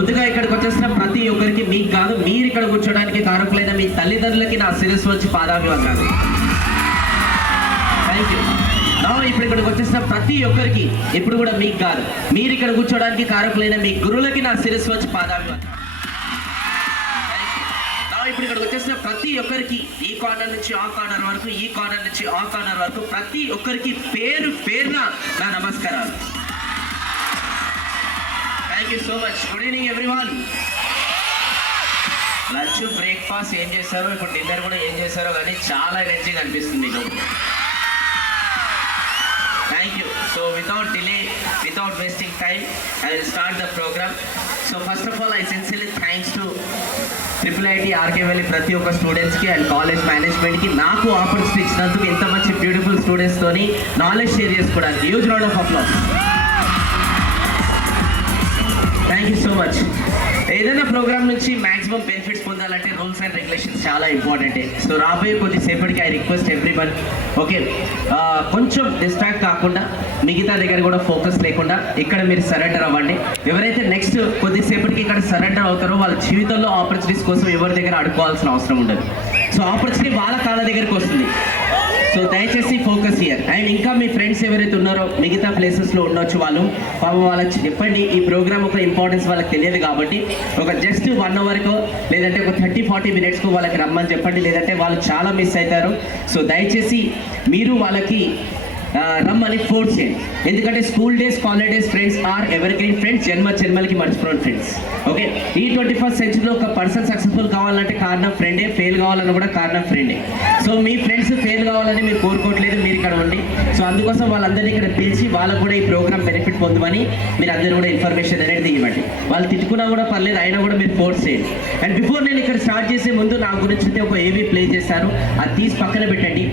ముందుగా ఇక్కడికి వచ్చేసిన ప్రతి ఒక్కరికి, మీకు కాదు, మీరు ఇక్కడ కూర్చోడానికి కారకులైన మీ తల్లిదండ్రులకి నా శిరస్సు వచ్చి పాదాభివందనాలు. Thank you. ఇప్పుడు ఇక్కడికి వచ్చేసిన ప్రతి ఒక్కరికి, ఇప్పుడు కూడా మీకు కాదు, మీరు ఇక్కడ కూర్చోడానికి కారకులైన మీ గురువులకి నా శిరస్సు వచ్చి పాదాభివందనాలు. ఇప్పుడు ఇక్కడికి వచ్చేసిన ప్రతి ఒక్కరికి, ఈ కార్నర్ నుంచి ఆ కార్నర్ వరకు, ఈ కార్నర్ నుంచి ఆ కార్నర్ వరకు ప్రతి ఒక్కరికి పేరు పేరున నా నమస్కారాలు. Thank you so much. Good evening everyone. Lunch breakfast ఏం చేశారో, ఇప్పుడు డిన్నర్ కూడా ఏం చేశారో కానీ చాలా ఎనర్జీగా అనిపిస్తుంది మీకు. Thank you. So without delay, without wasting time, I will start the program. So first of all, I sincerely thanks to IIIT RK Valley ప్రతి ఒక్క స్టూడెంట్స్కి అండ్ కాలేజ్ మేనేజ్మెంట్కి నాకు ఆపర్చునిటీ ఇచ్చినందుకు, ఇంత మంచి బ్యూటిఫుల్ స్టూడెంట్స్తోని నాలెడ్జ్ షేర్ చేసుకోవడానికి. Huge round of applause. Thank you so much. ఏదైనా ప్రోగ్రామ్ నుంచి మ్యాక్సిమం బెనిఫిట్స్ పొందాలంటే రూల్స్ అండ్ రెగ్యులేషన్స్ చాలా ఇంపార్టెంట్. సో రాబోయే కొద్దిసేపటికి ఐ రిక్వెస్ట్ ఎవ్రీవన్, ఓకే, కొంచెం డిస్ట్రాక్ట్ కాకుండా, మిగతా దగ్గర కూడా ఫోకస్ లేకుండా ఇక్కడ మీరు సరెండర్ అవ్వండి. ఎవరైతే నెక్స్ట్ కొద్దిసేపటికి ఇక్కడ సరెండర్ అవుతారో వాళ్ళ జీవితంలో ఆపర్చునిటీస్ కోసం ఎవరి దగ్గర అడుకోవాల్సిన అవసరం ఉండదు. సో ఆపర్చునిటీ వాళ్ళ కాళ్ళ దగ్గరికి వస్తుంది. సో దయచేసి ఫోకస్ హియర్. అండ్ ఇంకా మీ ఫ్రెండ్స్ ఎవరైతే ఉన్నారో మిగతా ప్లేసెస్లో ఉండొచ్చు, వాళ్ళు వాళ్ళకి చెప్పండి ఈ ప్రోగ్రామ్ ఒక ఇంపార్టెన్స్ వాళ్ళకి తెలియదు కాబట్టి ఒక జస్ట్ 1 అవర్కో లేదంటే ఒక 30-40 మినిట్స్కో వాళ్ళకి రమ్మని చెప్పండి, లేదంటే వాళ్ళు చాలా మిస్ అవుతారు. సో దయచేసి మీరు వాళ్ళకి రమ్మని ఫోర్స్ చేయండి. ఎందుకంటే school days, college days friends are evergreen friends, జన్మలకి మర్చిపోయిన ఫ్రెండ్స్. ఓకే, ఈ 21st సెంచరీలో ఒక పర్సన్ సక్సెస్ఫుల్ కావాలంటే కారణం ఫ్రెండే, ఫెయిల్ కావాలన్నా కూడా కారణం ఫ్రెండే. సో మీ ఫ్రెండ్స్ ఫెయిల్ కావాలని మీరు కోరుకోవట్లేదు, మీరు ఇక్కడ ఉండి. సో అందుకోసం వాళ్ళందరినీ ఇక్కడ పిలిచి వాళ్ళకు కూడా ఈ ప్రోగ్రామ్ బెనిఫిట్ పొందమని మీరు అందరూ కూడా ఇన్ఫర్మేషన్ అనేది ఇవ్వండి. వాళ్ళు తిట్టుకున్నా కూడా పర్లేదు, అయినా కూడా మీరు ఫోర్స్ చేయండి. అండ్ బిఫోర్ నేను ఇక్కడ స్టార్ట్ చేసే ముందు నా గురించి ఒక ఏవీ ప్లే చేశాను, అది తీసి పక్కన పెట్టండి.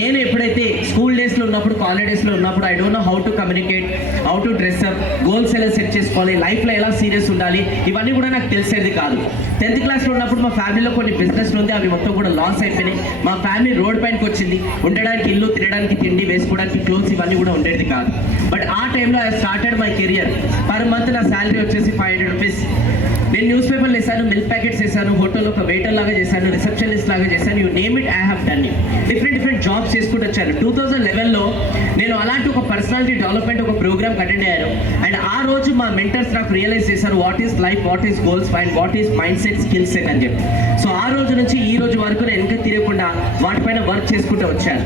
నేను ఎప్పుడైతే స్కూల్ డేస్లో ఉన్నప్పుడు, కాలేజ్ డేస్లో ఉన్నప్పుడు I don't know how to communicate, how to dress up, goals ఎలా సెట్ చేసుకోవాలి, లైఫ్లో ఎలా సీరియస్ ఉండాలి, ఇవన్నీ కూడా నాకు తెలిసేది కాదు. 10th క్లాస్లో ఉన్నప్పుడు మా ఫ్యామిలీలో కొన్ని బిజినెస్లు ఉంది, అవి మొత్తం కూడా లాస్ అయిపోయినాయి. మా ఫ్యామిలీ రోడ్ పైనకి వచ్చింది. ఉండడానికి ఇల్లు, తినడానికి తిండి, వేసుకోవడానికి క్లోత్స్ ఇవన్నీ కూడా ఉండేది కాదు. బట్ ఆ టైంలో I started my career. Per month నా శాలరీ వచ్చేసి 500 రూపీస్. నేను న్యూస్ పేపర్లు వేసాను, మిల్క్ ప్యాకెట్స్ వేసాను, హోటల్లో ఒక వెయిటర్ లాగా చేశాను, రిసెప్షనిస్ట్ లాగా చేశాను, you name it, I have done it. Different jobs చేసుకుంటూ వచ్చాను. 2011లో నేను అలాంటి ఒక పర్సనాలిటీ డెవలప్మెంట్ ఒక ప్రోగ్రామ్ అటెండ్ అయ్యాను. అండ్ ఆ రోజు మా మెంటర్స్ నాకు రియలైజ్ చేశారు what is life, what is goals, and what is mind set, skill set అని చెప్పి. సో ఆ రోజు నుంచి ఈ రోజు వరకు నేను వెనక తిరగకుండా వాటిపైన వర్క్ చేసుకుంటూ వచ్చాను.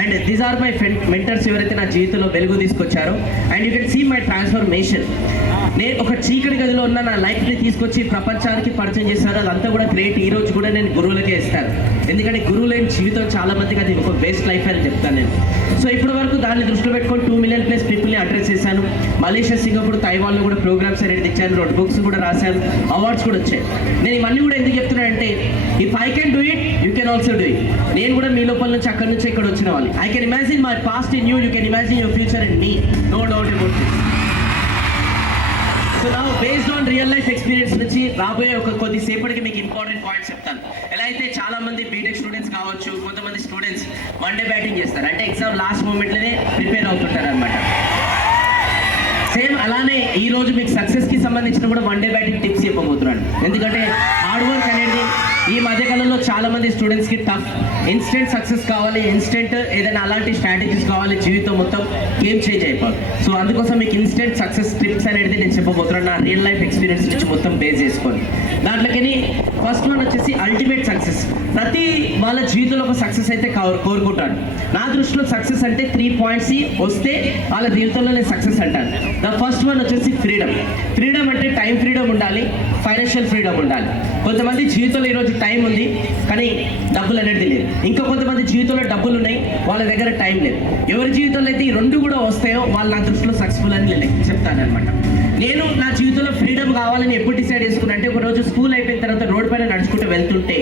And these are my mentors ఎవరైతే నా జీవితంలో వెలుగు తీసుకొచ్చారో. And you can see my transformation. నేను ఒక చీకటి గదిలో ఉన్న నా లైఫ్ని తీసుకొచ్చి ప్రపంచానికి పరిచయం చేశాను. అదంతా కూడా గ్రేట్. ఈ రోజు కూడా నేను గురువులకే ఇస్తాను, ఎందుకంటే గురువు లేని జీవితం చాలా మందికి అది ఒక బెస్ట్ లైఫ్ అని చెప్తాను నేను. సో ఇప్పటి వరకు దాన్ని దృష్టిలో పెట్టుకొని 2 million+ పీపుల్ని అడ్రస్ చేశాను. మలేషియా, సింగపూర్, తైవాన్లో కూడా ప్రోగ్రామ్స్ అనేది ఇచ్చాను, 2 books కూడా రాశాను, అవార్డ్స్ కూడా వచ్చాయి. నేను ఇవన్నీ కూడా ఎందుకు చెప్తున్నానంటే, if I can do it, you can also do it. నేను కూడా మీ లోపల నుంచి అక్కడి నుంచి ఇక్కడ వచ్చిన వాళ్ళు. I can imagine my past in you, you can imagine your future in me, no doubt about this. So నా based on real life experience నుంచి రాబోయే ఒక కొద్దిసేపటికి మీకు ఇంపార్టెంట్ పాయింట్స్ చెప్తాను. ఎలా అయితే చాలా మంది బీటెక్ స్టూడెంట్స్ కావచ్చు, కొంతమంది స్టూడెంట్స్ 1 day బ్యాటింగ్ చేస్తారు, అంటే ఎగ్జామ్ లాస్ట్ మూమెంట్లోనే ప్రిపేర్ అవుతుంటారు అనమాట. సేమ్ అలానే ఈ రోజు మీకు సక్సెస్కి సంబంధించిన కూడా 1 day బ్యాటింగ్ టిప్స్ చెప్పబోతున్నాను. ఎందుకంటే హార్డ్ వర్క్ అనేది ఈ మధ్యకాలంలో చాలా మంది స్టూడెంట్స్కి టఫ్. ఇన్స్టెంట్ సక్సెస్ కావాలి, ఇన్స్టెంట్ ఏదైనా అలాంటి స్ట్రాటజీస్ కావాలి, జీవితం మొత్తం గేమ్ చేంజ్ అయిపోతుంది. సో అందుకోసం మీకు ఇన్స్టెంట్ సక్సెస్ టిప్స్ అనేది నేను చెప్పబోతున్నాను, నా రియల్ లైఫ్ ఎక్స్పీరియన్స్ నుంచి మొత్తం బేస్ చేసుకొని. దాంట్లోకి ఫస్ట్ వన్ వచ్చేసి అల్టిమేట్ సక్సెస్. ప్రతి వాళ్ళ జీవితంలో ఒక సక్సెస్ అయితే కోరుకుంటాడు. నా దృష్టిలో సక్సెస్ అంటే 3 points వస్తే వాళ్ళ జీవితంలో నేను సక్సెస్ అంటాను. ద ఫస్ట్ వన్ వచ్చేసి ఫ్రీడమ్. ఫ్రీడమ్ అంటే టైం ఫ్రీడమ్ ఉండాలి, ఫైనాన్షియల్ ఫ్రీడమ్ ఉండాలి. కొంతమంది జీవితంలో ఈరోజు టైం ఉంది కానీ డబ్బులు అనేది లేదు. ఇంకా కొంతమంది జీవితంలో డబ్బులు ఉన్నాయి, వాళ్ళ దగ్గర టైం లేదు. ఎవరి జీవితంలో అయితే ఈ 2 కూడా వస్తాయో వాళ్ళు నా దృష్టిలో సక్సెస్ఫుల్ అని నేను చెప్తాను అనమాట. నేను నా జీవితంలో ఫ్రీడమ్ కావాలని ఎప్పుడు డిసైడ్ చేసుకున్నా అంటే, ఒక రోజు స్కూల్ అయిపోయిన తర్వాత రోడ్ పైన నడుచుకుంటూ వెళ్తుంటే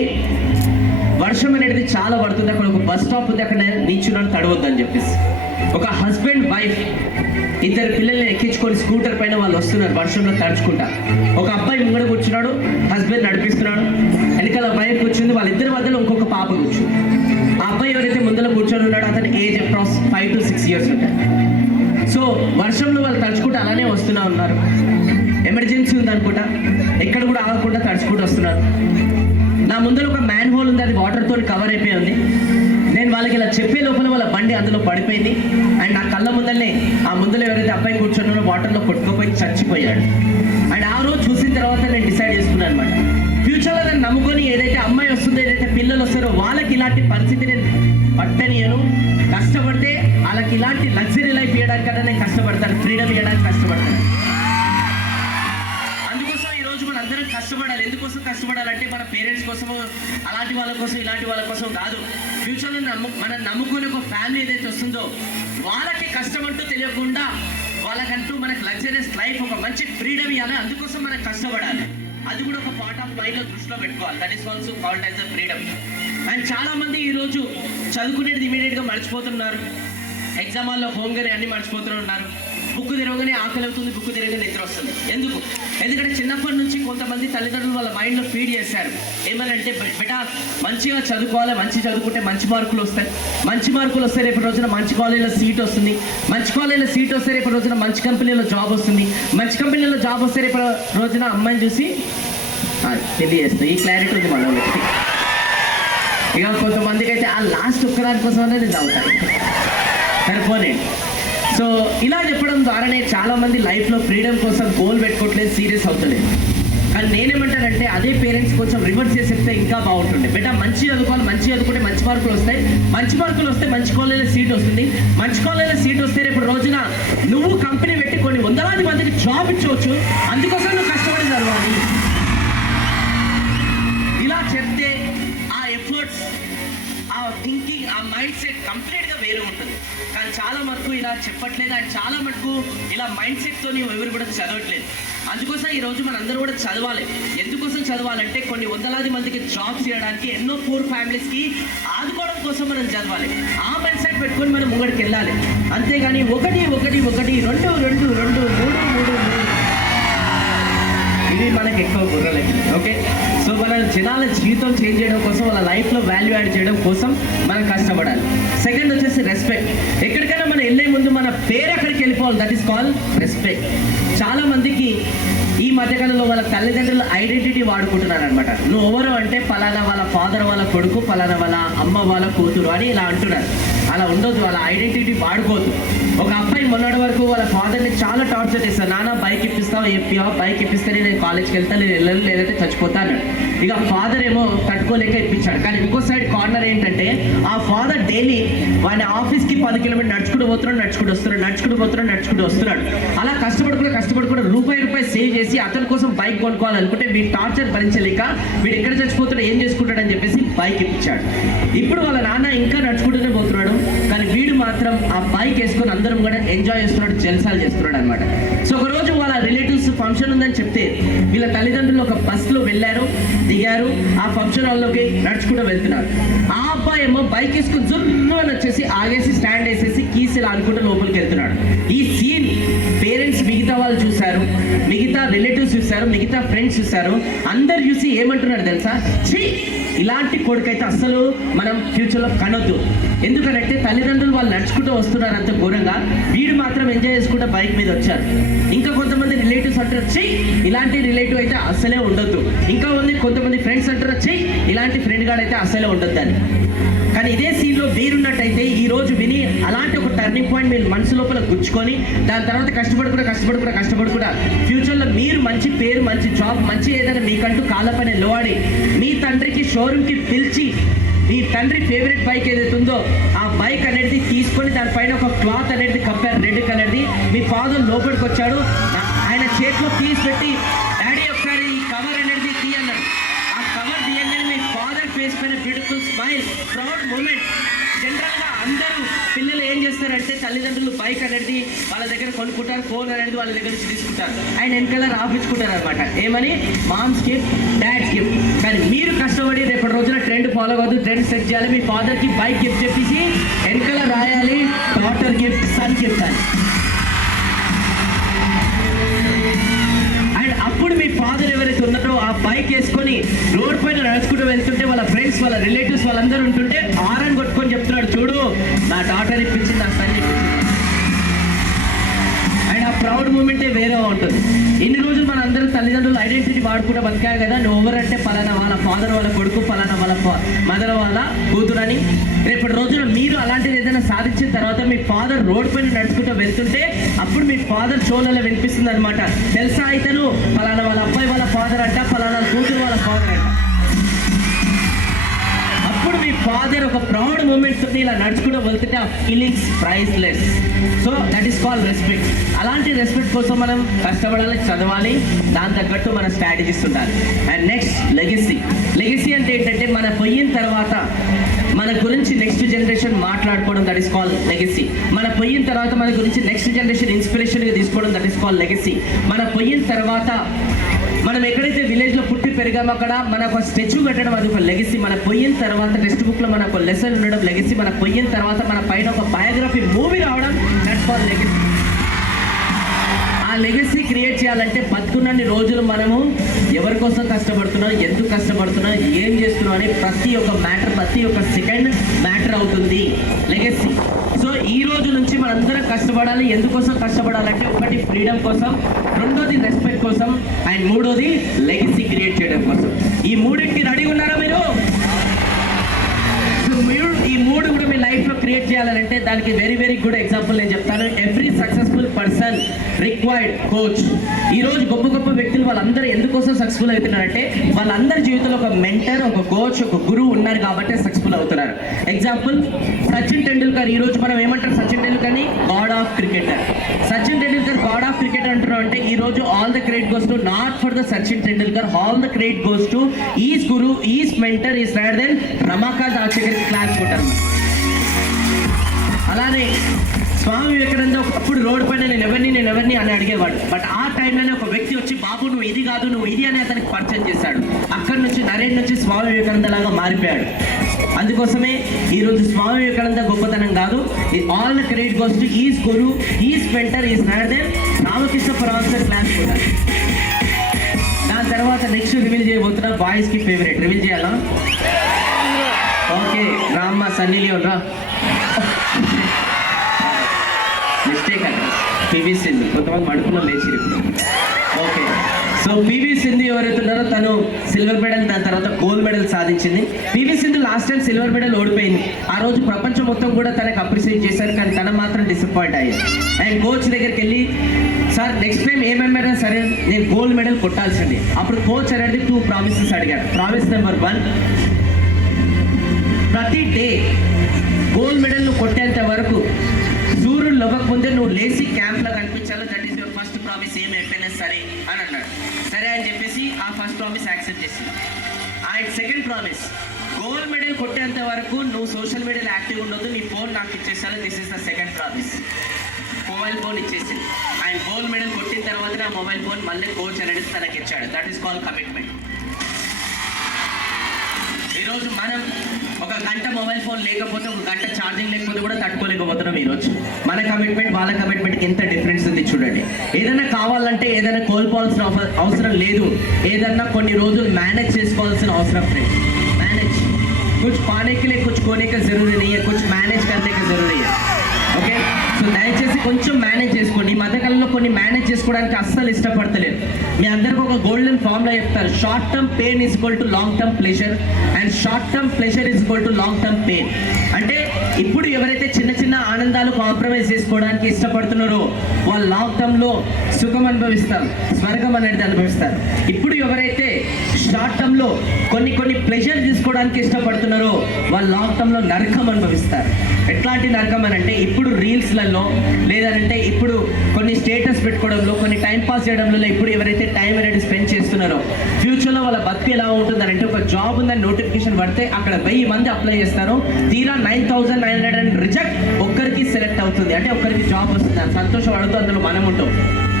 వర్షం అనేది చాలా పడుతుంది. అక్కడ ఒక బస్ స్టాప్ ఉంది, అక్కడ నిల్చున్నాను తడవద్దు అని చెప్పేసి. ఒక హస్బెండ్ వైఫ్ 2 పిల్లల్ని ఎక్కించుకొని స్కూటర్ పైన వాళ్ళు వస్తున్నారు వర్షంలో తడుచుకుంటా. ఒక అబ్బాయి ముంగడ కూర్చున్నాడు, హస్బెండ్ నడిపిస్తున్నాడు, వెనకాల వైఫ్ కూర్చుంది, వాళ్ళిద్దరి మధ్యలో ఇంకొక పాప కూర్చుంది. ఆ అబ్బాయి ఎవరైతే ముందర కూర్చొని ఉన్నాడో అతని ఏజ్ అప్రాక్స్ 5 to 6 years ఉంటాయి. సో వర్షంలో వాళ్ళు తడుచుకుంటూ అలానే వస్తూనే ఉన్నారు. ఎమర్జెన్సీ ఉందనుకుంటా, ఎక్కడ కూడా ఆగకుండా తడుచుకుంటూ వస్తున్నారు. నా ముందర ఒక మ్యాన్ హోల్ ఉంది, అది వాటర్తో కవర్ అయిపోయి ఉంది. నేను వాళ్ళకి ఇలా చెప్పే లోపల వాళ్ళ బండి అందులో పడిపోయింది. అండ్ నా కళ్ళ ముందరనే ఆ ముందర ఎవరైతే అబ్బాయి కూర్చున్నారో వాటర్లో కొట్టుకుపోయి చచ్చిపోయాడు. అండ్ ఆ రోజు చూసిన తర్వాత నేను డిసైడ్ చేసుకున్నాను అనమాట, ఫ్యూచర్లో నేను నమ్ముకొని ఏదైతే అమ్మాయి వస్తుందో, ఏదైతే పిల్లలు వస్తారో వాళ్ళకి ఇలాంటి పరిస్థితి నేను పట్టనియను. కష్టపడితే వాళ్ళకి ఇలాంటి లగ్జరీ లైఫ్ ఇవ్వడానికన్నా నేను కష్టపడతాను, ఫ్రీడమ్ ఇవ్వడానికి కష్టపడతాను. అందుకోసం ఈరోజు మన అందరం కష్టపడాలి. ఎందుకోసం కష్టపడాలంటే మన పేరెంట్స్ కోసము, అలాంటి వాళ్ళ కోసం, ఇలాంటి వాళ్ళ కోసం కాదు. ఫ్యూచర్లో మనం నమ్ముకునే ఒక ఫ్యామిలీ ఏదైతే వస్తుందో వాళ్ళకి కష్టం అంటూ తెలియకుండా వాళ్ళకంటూ మనకు లగ్జరియస్ లైఫ్, ఒక మంచి ఫ్రీడమ్ ఇవ్వాలి. అందుకోసం మనం కష్టపడాలి. అది కూడా ఒక పార్ట్ ఆఫ్ మైండ్లో దృష్టిలో పెట్టుకోవాలి. That is also called as the freedom. And చాలామంది ఈరోజు చదువుకునేది ఇమీడియట్గా మర్చిపోతున్నారు. ఎగ్జామ్ హాల్లో హోంవర్క్ అన్నీ మర్చిపోతున్నారు. బుక్ తిరగగానే ఆకలి అవుతుంది, బుక్ తిరగగానే నిద్ర వస్తుంది. ఎందుకంటే చిన్నప్పటి నుంచి కొంతమంది తల్లిదండ్రులు వాళ్ళ మైండ్లో ఫీడ్ చేశారు. ఏమనంటే, బెటా మంచిగా చదువుకోవాలి, మంచి చదువుకుంటే మంచి మార్కులు వస్తాయి, మంచి మార్కులు వస్తే రేపు రోజున మంచి కాలేజీలో సీట్ వస్తుంది, మంచి కాలేజీలో సీట్ వస్తే రేపు రోజున మంచి కంపెనీలో జాబ్ వస్తుంది, మంచి కంపెనీలో జాబ్ వస్తే రేపు రోజున అమ్మాయిని చూసి పెళ్లి చేస్తుంది. ఈ క్లారిటీ ఉంది మన వాళ్ళకి. ఇక కొంతమందికి అయితే ఆ లాస్ట్ ఒక్కదాని కోసం అనేది చదువుతారు, సరిపోలేదు. సో ఇలా చెప్పడం ద్వారానే చాలామంది లైఫ్లో ఫ్రీడమ్ కోసం గోల్ పెట్టుకోవట్లేదు, సీరియస్ అవుతలేదు. కానీ నేనేమంటానంటే, అదే పేరెంట్స్ కొంచెం రివర్స్ చేసి చెప్తే ఇంకా బాగుంటుంది. బెటా మంచి చదువుకోవాలి, మంచి చదువుకుంటే మంచి మార్కులు వస్తాయి, మంచి మార్కులు వస్తే మంచి కాలేజీలో సీట్ వస్తుంది, మంచి కాలేజీలో సీట్ వస్తే రేపు రోజున నువ్వు కంపెనీ పెట్టి కొన్ని వందలాది మందికి జాబ్ ఇచ్చవచ్చు. అందుకోసం నువ్వు కష్టపడి చదవాలి. ఇలా చెప్తే ఆ ఎఫర్ట్స్, ఆ థింకింగ్, ఆ మైండ్ సెట్ కంప్లీట్గా వేరే ఉంటుంది. కానీ చాలా మటుకు ఇలా చెప్పట్లేదు. అండ్ చాలా మటుకు ఇలా మైండ్ సెట్తో ఎవరు కూడా చదవట్లేదు. అందుకోసం ఈరోజు మనందరూ కూడా చదవాలి. ఎందుకోసం చదవాలంటే, కొన్ని వందలాది మందికి జాబ్స్ చేయడానికి, ఎన్నో పూర్ ఫ్యామిలీస్కి ఆదుకోవడం కోసం మనం చదవాలి. ఆ మైండ్ సెట్ పెట్టుకొని మనం ముంగడికి వెళ్ళాలి. అంతేగాని ఒకటి ఒకటి ఒకటి రెండు రెండు రెండు మూడు మూడు మూడు ఇవి మనకి ఎక్కువ గుర్రలేదు. ఓకే, సో మన జనాల జీవితం చేంజ్ చేయడం కోసం, వాళ్ళ లైఫ్లో వాల్యూ యాడ్ చేయడం కోసం మనం కష్టపడాలి. సెకండ్ వచ్చేసి రెస్పెక్ట్. ఎక్కడికైనా మనం వెళ్ళే ముందు మన పేరు ఎక్కడికి వెళ్ళిపోవాలి, దట్ ఈస్ కాల్డ్ రెస్పెక్ట్. చాలా మందికి ఈ మధ్యకాలంలో వాళ్ళ తల్లిదండ్రుల ఐడెంటిటీ వాడుకుంటున్నారు అనమాట. నువ్వు ఎవరు అంటే పలానా వాళ్ళ ఫాదర్ వాళ్ళ కొడుకు, పలానా వాళ్ళ అమ్మ వాళ్ళ కూతురు అని ఇలా అంటున్నారు. అలా ఉండొద్దు, వాళ్ళ ఐడెంటిటీ వాడుకోవద్దు. ఒక అబ్బాయి మొన్నటి వరకు వాళ్ళ ఫాదర్ని చాలా టార్చర్ చేస్తాను. నాన్న బైక్ ఇప్పిస్తావు, బైక్ ఇప్పిస్తేనే నేను కాలేజ్కి వెళ్తాను, నేను వెళ్ళను, లేదంటే చచ్చిపోతాను. ఇక ఫాదర్ ఏమో తట్టుకోలేక ఇప్పించాడు. కానీ ఇంకో సైడ్ కార్నర్ ఏంటంటే, ఆ ఫాదర్ డైలీ వాడి ఆఫీస్కి 10 కిలోమీటర్లు నడుచుకుంటూ పోతున్నాడు, నడుచుకుంటూ వస్తున్నాడు. అలా కష్టపడుకుని రూపాయి సేవ్ చేసి అతని కోసం బైక్ కొనుక్కోవాలనుకుంటే, వీడి టార్చర్ భరించలేక వీడు ఎక్కడ చచ్చిపోతాడో ఏం చేసుకుంటాడని చెప్పేసి బైక్ ఇప్పించాడు. ఇప్పుడు వాళ్ళ నాన్న ఇంకా నడుచుకుంటూనే పోతున్నాడు. కానీ వీడు మాత్రం ఆ బైక్ వేసుకొని అందరం కూడా ఎంజాయ్ చేస్తున్నాడు, జల్సాలు చేస్తున్నాడు అనమాట. సో ఒక రోజు వాళ్ళ రిలేటివ్స్ ఫంక్షన్ ఉందని చెప్తే, వీళ్ళ తల్లిదండ్రులు ఒక బస్సులో వెళ్ళారు, దిగారు, ఆ ఫంక్షన్ హాల్లోకి నడుచుకుంటూ వెళ్తున్నారు. ఆ అబ్బాయి ఏమో బైక్ వేసుకుని జున్ను అని వచ్చేసి ఆగేసి స్టాండ్ వేసేసి కీస్ ఇలా అనుకుంటూ లోపలికి వెళ్తున్నాడు. ఈ సీన్ పేరెంట్స్, మిగతా వాళ్ళు చూశారు, మిగతా రిలేటివ్స్ చూశారు, మిగతా ఫ్రెండ్స్ చూశారు. అందరు చూసి ఏమంటున్నారు తెలుసా, ఛీ ఇలాంటి కొడుకైతే అస్సలు మనం ఫ్యూచర్లో కనొద్దు. ఎందుకంటే తల్లిదండ్రులు వాళ్ళు నడుచుకుంటూ వస్తున్నారు అంత ఘోరంగా, వీడు మాత్రం ఎంజాయ్ చేసుకుంటూ బైక్ మీద వచ్చారు. ఇంకా కొంతమంది రిలేటివ్స్ అంటారు, చెయ్యి ఇలాంటి రిలేటివ్ అయితే అస్సలే ఉండొద్దు. ఇంకా కొంతమంది ఫ్రెండ్స్ అంటారు, చెయ్యి ఇలాంటి ఫ్రెండ్ గాడు అయితే అస్సలే ఉండొద్దు అని. కానీ ఇదే సీన్లో మీరున్నట్టయితే ఈ రోజు విని అలాంటి ఒక టర్నింగ్ పాయింట్ మీరు మనసు లోపల గుచ్చుకొని, దాని తర్వాత కష్టపడుకున్నా ఫ్యూచర్లో మీరు మంచి పేరు, మంచి జాబ్, మంచి ఏదైనా మీకంటూ కాళ్ళపైన లోడి మీ తండ్రికి షోరూమ్కి పిలిచి, మీ తండ్రి ఫేవరెట్ బైక్ ఏదైతే ఉందో ఆ బైక్ అనేది తీసుకొని దానిపైన ఒక క్లాత్ అనేది కప్పారు, రెడ్ కలర్ది. మీ ఫాదర్ లోపలికి వచ్చాడు, ఆయన చేతిలో కీస్ పెట్టి, డాడీ ఒకసారి ఈ కవర్ అనేది తీయన్నాడు. ఆ కవర్ తీయగానే మీ ఫాదర్ ఫేస్ పైన బ్యూటిఫుల్ స్మైల్, ప్రౌడ్ మూమెంట్. జనరల్గా అందరూ పిల్లలు ఏం చేస్తారంటే, తల్లిదండ్రులు బైక్ అనేది వాళ్ళ దగ్గర కొనుక్కుంటారు, ఫోన్ అనేది వాళ్ళ దగ్గర నుంచి తీసుకుంటారు, అండ్ వెనకాల రాపించుకుంటారు అనమాట. ఏమని, మామ్స్ గిఫ్ట్, డాడ్స్ గిఫ్ట్. కానీ మీరు కష్టపడి రేపటి రోజున ట్రెండ్ ఫాలో అవ్వద్దు, ట్రెండ్ సెట్ చేయాలి. మీ ఫాదర్కి బైక్ గిఫ్ట్ చెప్పేసి వెనకాల రాయాలి, డాటర్ గిఫ్ట్, సన్ గిఫ్ట్ అని. అండ్ అప్పుడు మీ ఫాదర్ ఎవరైతే ఉన్నారో ఆ బైక్ వేసుకొని రోడ్ పైన నడుచుకుంటూ వెళ్తుంటే, వాళ్ళ ఫ్రెండ్స్, వాళ్ళ రిలేటివ్స్ వాళ్ళందరూ ఉంటుంటే ఆరని కొట్టుకొని చెప్తున్నాడు, చూడు నా డాటర్ ఇప్పించింది, నా సన్ ఇప్పించింది. అండ్ ఆ ప్రౌడ్ మూమెంటే వేరే ఉంటుంది. ఇన్ని రోజులు మన పాడుకుంటూ బతికారు కదా, నువ్వు ఎవరంటే పలానా వాళ్ళ ఫాదర్ వాళ్ళ కొడుకు, పలానా వాళ్ళ మదర్ వాళ్ళ కూతురని. రేపటి రోజున మీరు అలాంటిది ఏదైనా సాధించిన తర్వాత మీ ఫాదర్ రోడ్ పైన నడుచుకుంటూ వెళ్తుంటే అప్పుడు మీ ఫాదర్ షోలలో వినిపిస్తుంది అనమాట, తెలుసా ఇతను పలానా వాళ్ళ అబ్బాయి వాళ్ళ ఫాదర్ అంట, పలానా కూతురు వాళ్ళ ఫాదర్ అంట. అప్పుడు మీ ఫాదర్ ఒక ప్రౌడ్ మూమెంట్స్ ఇలా నడుచుకుంటూ వెళ్తుంటే ఆ feelings priceless. So that is called respect. అలాంటి రెస్పెక్ట్ కోసం మనం కష్టపడాలి, చదవాలి, దాని తగ్గట్టు మన స్ట్రాటజీస్ ఉండాలి. And next legacy. లెగసీ అంటే ఏంటంటే మన పోయిన తర్వాత మన గురించి నెక్స్ట్ జనరేషన్ మాట్లాడుకోవడం, దట్ ఈస్ కాల్డ్ లెగసీ. మన పోయిన తర్వాత మన గురించి నెక్స్ట్ జనరేషన్ ఇన్స్పిరేషన్గా తీసుకోవడం, దట్ ఈస్ కాల్డ్ లెగసీ. మన పోయిన తర్వాత మనం ఎక్కడైతే విలేజ్లో పుట్టి పెరిగామో అక్కడ మనకు ఒక స్టాచ్యూ కట్టడం, అది ఒక లెగసీ. మన పోయిన తర్వాత టెక్స్ట్ బుక్లో మనకు ఒక లెసన్ ఉండడం లెగసీ. మన పోయిన తర్వాత మన పైన ఒక బయోగ్రఫీ మూవీ రావడం, దట్స్ కాల్డ్ లెగసీ. ఆ లెగసీ క్రియేట్ చేయాలంటే బతుకున్నన్ని రోజులు మనము ఎవరి కోసం కష్టపడుతున్నాం, ఎందుకు కష్టపడుతున్నాం, ఏం చేస్తున్నాం అని ప్రతి ఒక్క మ్యాటర్, ప్రతి ఒక్క సెకండ్ మ్యాటర్ అవుతుంది లెగసీ. సో ఈ రోజు నుంచి మనందరం కష్టపడాలి. ఎందుకోసం కష్టపడాలంటే ఒకటి ఫ్రీడమ్ కోసం, రెండోది రెస్పెక్ట్ కోసం, అండ్ మూడోది లెగసీ క్రియేట్ చేయడం కోసం. ఈ మూడింటికి రెడీ ఉన్నారా మీరు? ఈ మూడు కూడా మీ లైఫ్లో క్రియేట్ చేయాలంటే దానికి వెరీ వెరీ గుడ్ ఎగ్జాంపుల్ నేను చెప్తాను. Every successful person required coach. ఈరోజు గొప్ప గొప్ప వ్యక్తులు వాళ్ళందరూ ఎందుకోసం సక్సెస్ఫుల్ అవుతున్నారంటే వాళ్ళందరి జీవితంలో ఒక మెంటర్, ఒక కోచ్, ఒక గురువు ఉన్నారు కాబట్టి సక్సెస్ఫుల్ అవుతున్నారు. ఎగ్జాంపుల్ సచిన్ టెండూల్కర్. ఈరోజు మనం ఏమంటారు సచిన్ టెండూల్కర్ని? God of cricketer. Sachin Tendulkar god of cricketer అంటున్నాం అంటే ఈరోజు all the credit goes to not for the Sachin Tendulkar, all the credit goes to his Guru, his mentor, his rather than Ramakant Achrekar class కొట్టారు. అలానే స్వామి వివేకానంద ఒకప్పుడు రోడ్డు పైన నేను ఎవరిని అని అడిగేవాడు. బట్ ఆ టైంలోనే ఒక వ్యక్తి వచ్చి బాబు నువ్వు ఇది కాదు, నువ్వు ఇది అని అతనికి పరిచయం చేశాడు. అక్కడి నుంచి నరేన్ నుంచి స్వామి వివేకానంద లాగా మారిపోయాడు. అందుకోసమే ఈరోజు స్వామి వివేకానంద గొప్పతనం కాదు, all the credit goes to his Guru, his mentor, his rather than Ramakrishna Paramahamsa class కూడా. దాని తర్వాత నెక్స్ట్ రివీల్ చేయబోతున్నా బాయ్స్కి ఫేవరెట్. రివీల్ చేయాలా? ఓకే, రామ్మ సన్నీ లియోన్ రా. మిస్టేక్ అండి, పివి సింధు. కొంతమంది మడుపులో లేచి ఇప్పుడు. ఓకే, సో పివి సింధు ఎవరైతే ఉన్నారో తను సిల్వర్ మెడల్, దాని తర్వాత గోల్డ్ మెడల్ సాధించింది. PV Sindhu last time silver medal ఓడిపోయింది. ఆ రోజు ప్రపంచం మొత్తం కూడా తనకు అప్రిషియేట్ చేశారు, కానీ తన మాత్రం డిసప్పాయింట్ అయ్యింది. అండ్ కోచ్ దగ్గరికి వెళ్ళి సార్ నెక్స్ట్ టైం ఏమేమైనా సరే నేను గోల్డ్ మెడల్ కొట్టాల్సింది. అప్పుడు కోచ్ అనేది 2 ప్రామిసెస్ అడిగారు. ప్రామిస్ నెంబర్ 1, ప్రతి డే గోల్డ్ మెడల్ నువ్వు కొట్టేంత వరకు సూర్యుడు లొవ్వకముందే నువ్వు లేచి క్యాంప్లో కనిపించాలి. That is your first promise. ఏం అయిపోయినా సరే అని అన్నాడు. సరే అని చెప్పేసి ఆ ఫస్ట్ ప్రామిస్ యాక్సెప్ట్ చేసింది. And second promise, gold medal కొట్టేంత వరకు నువ్వు సోషల్ మీడియాలో యాక్టివ్ ఉండొద్దు, నీ ఫోన్ నాకు ఇచ్చేసాను. This is the second promise. Mobile phone ఇచ్చేసింది. అండ్ గోల్డ్ మెడల్ కొట్టిన తర్వాతనే ఆ మొబైల్ ఫోన్ మళ్ళీ కోచ్ అనేది తనకి ఇచ్చాడు. That is called commitment. ఈరోజు మనం ఒక గంట మొబైల్ ఫోన్ లేకపోతే, ఒక గంట ఛార్జింగ్ లేకపోతే కూడా తట్టుకోలేకపోతున్నాం. ఈరోజు మన కమిట్మెంట్ వాళ్ళ కమిట్మెంట్కి ఎంత డిఫరెన్స్ ఉంది చూడండి. ఏదైనా కావాలంటే ఏదైనా కోల్పోవాల్సిన అవసరం లేదు, ఏదన్నా కొన్ని రోజులు మేనేజ్ చేసుకోవాల్సిన అవసరం ఫ్రెండ్స్. मैनेज कुछ पाने के लिए कुछ खोने का जरूरी नहीं है, कुछ मैनेज करने का जरूरी है. ఓకే, సో దయచేసి కొంచెం మేనేజ్ చేసుకోండి. ఈ మధ్యకాలంలో కొన్ని మేనేజ్ చేసుకోవడానికి అస్సలు ఇష్టపడతలేదు. మీ అందరికీ ఒక గోల్డెన్ ఫార్ములా చెప్తారు. Short term pain is equal to long term pleasure and short term pleasure is equal to long term pain. అంటే ఇప్పుడు ఎవరైతే చిన్న చిన్న ఆనందాలు కాంప్రమైజ్ చేసుకోవడానికి ఇష్టపడుతున్నారో వాళ్ళు లాంగ్ టర్మ్లో సుఖం అనుభవిస్తారు, స్వర్గం అనేది అనుభవిస్తారు. ఇప్పుడు ఎవరైతే షార్ట్ టర్మ్లో కొన్ని ప్లెజర్ తీసుకోవడానికి ఇష్టపడుతున్నారో వాళ్ళు లాంగ్ టర్మ్లో నరకం అనుభవిస్తారు. ఎట్లాంటి నరకం అని అంటే ఇప్పుడు రీల్స్లలో లేదంటే ఇప్పుడు కొన్ని స్టేటస్ పెట్టుకోవడంలో, కొన్ని టైం పాస్ చేయడంలో ఇప్పుడు ఎవరైతే టైం అనేది స్పెండ్ చేస్తున్నారో ఫ్యూచర్లో వాళ్ళ బతుకు ఎలా ఉంటుందని అంటే, ఒక జాబ్ ఉందని నోటిఫికేషన్ పడితే అక్కడ 1000 మంది అప్లై చేస్తారు, తీరా 9900 రిజెక్ట్, ఒక్కరికి సెలెక్ట్ అవుతుంది. అంటే ఒక్కరికి జాబ్ వస్తుంది, అని సంతోషపడుతూ అందులో మనం ఉంటాం.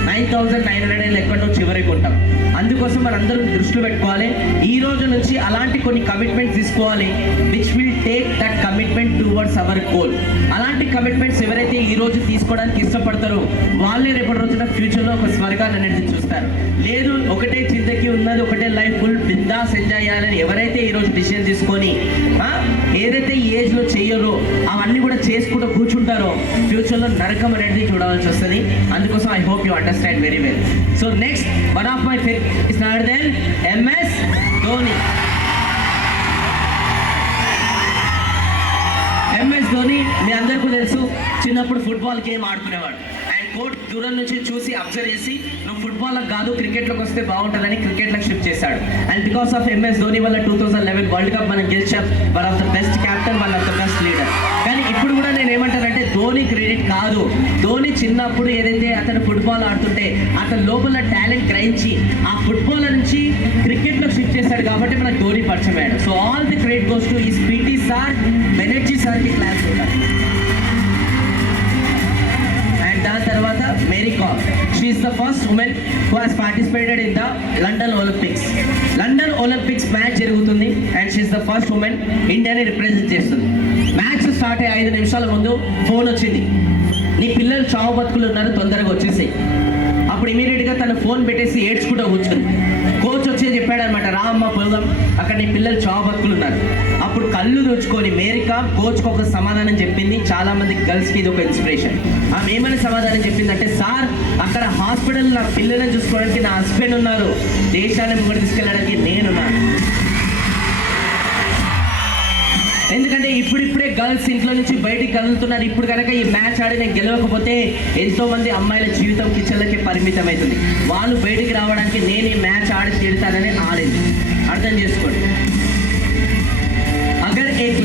9900 ఎక్కడో చివరికి ఉంటాం. అందుకోసం మనందరం దృష్టిలో పెట్టుకోవాలి. ఈ రోజు నుంచి అలాంటి కొన్ని కమిట్మెంట్స్ తీసుకోవాలి which will take that commitment towards our goal. అలాంటి కమిట్మెంట్స్ ఎవరైతే ఈ రోజు తీసుకోవడానికి ఇష్టపడతారో వాళ్ళే రేపటి రోజున ఫ్యూచర్లో ఒక స్వర్గాన్ని అనేది చూస్తారు. ఆలోచిస్తారు. లేదు ఒకటే జిందగీ ఉన్నది, ఒకటే లైఫ్, ఫుల్ బిందాస్ ఎంజాయ్ చేయాలని ఎవరైతే ఈరోజు డిసిషన్ తీసుకొని ఏదైతే ఈ ఏజ్లో చెయ్యరో అవన్నీ కూడా చేసుకుంటూ కూర్చుంటారో ఫ్యూచర్లో నరకం అనేది చూడవలసి వస్తుంది. అందుకోసం I hope you understand very well. So next one of my favourite is not then MS Dhoni. MS Dhoni మీ అందరికీ తెలుసు, చిన్నప్పుడు ఫుట్బాల్ గేమ్ ఆడుకునేవాడు. అండ్ కోచ్ దూరం నుంచి చూసి అబ్జర్వ్ చేసి నువ్వు ఫుట్బాల్కి కాదు క్రికెట్లోకి వస్తే బాగుంటుందని క్రికెట్లోకి షిఫ్ట్ చేశాడు. And because of MS Dhoni వల్ల 2011 వరల్డ్ కప్ మనం గెలిచాం. One of the best captain, one of the best leader. కానీ ఇప్పుడు కూడా నేను ఏమంటానంటే ధోని క్రెడిట్ కాదు. ధోని చిన్నప్పుడు ఏదైతే అతను ఫుట్బాల్ ఆడుతుంటే అతని లోపల టాలెంట్ గ్రహించి ఆ ఫుట్బాల్ నుంచి క్రికెట్లో షిఫ్ట్ చేశాడు కాబట్టి మనకు ధోని పరిచయం అయ్యాడు. So all the credit goes to his PT sir, Banerjee సార్కి క్లాస్ ఉంటారు. అండ్ దాని తర్వాత Mary Kom, she is the first woman who has participated in the London Olympics. London Olympics match జరుగుతుంది and she is the first woman ఇండియాని represent చేస్తుంది. Match start అయ్యే 5 నిమిషాల ముందు ఫోన్ వచ్చింది, నీ పిల్లలు చావు బతుకులు ఉన్నారు, తొందరగా వచ్చేసాయి. అప్పుడు ఇమీడియట్గా తను ఫోన్ పెట్టేసి ఏడ్చుకుంటూ కూర్చుంది. కోచ్ వచ్చే చెప్పాడనమాట, రా అమ్మ పొలం, అక్కడ నీ పిల్లలు చావు బతుకులు ఉన్నారు. అప్పుడు కళ్ళు రుచుకొని మేరీకా కోచ్కి ఒక సమాధానం చెప్పింది. చాలా మంది గర్ల్స్కి ఇది ఒక ఇన్స్పిరేషన్. ఆమె ఏమైనా సమాధానం చెప్పిందంటే, సార్ అక్కడ హాస్పిటల్ నా పిల్లలను చూసుకోవడానికి నా హస్బెండ్ ఉన్నారు, దేశాన్ని ముందు తీసుకెళ్ళడానికి నేనున్నాను. ఎందుకంటే ఇప్పుడిప్పుడే గర్ల్స్ ఇంట్లో నుంచి బయటికి కదులుతున్నారు. ఇప్పుడు కనుక ఈ మ్యాచ్ ఆడి నేను గెలవకపోతే ఎంతోమంది అమ్మాయిల జీవితం కిచెన్లకి పరిమితం అవుతుంది. వాళ్ళు బయటికి రావడానికి నేను ఈ మ్యాచ్ ఆడి తీరుతానని ఆడింది. అర్థం చేసుకోండి. अगर एक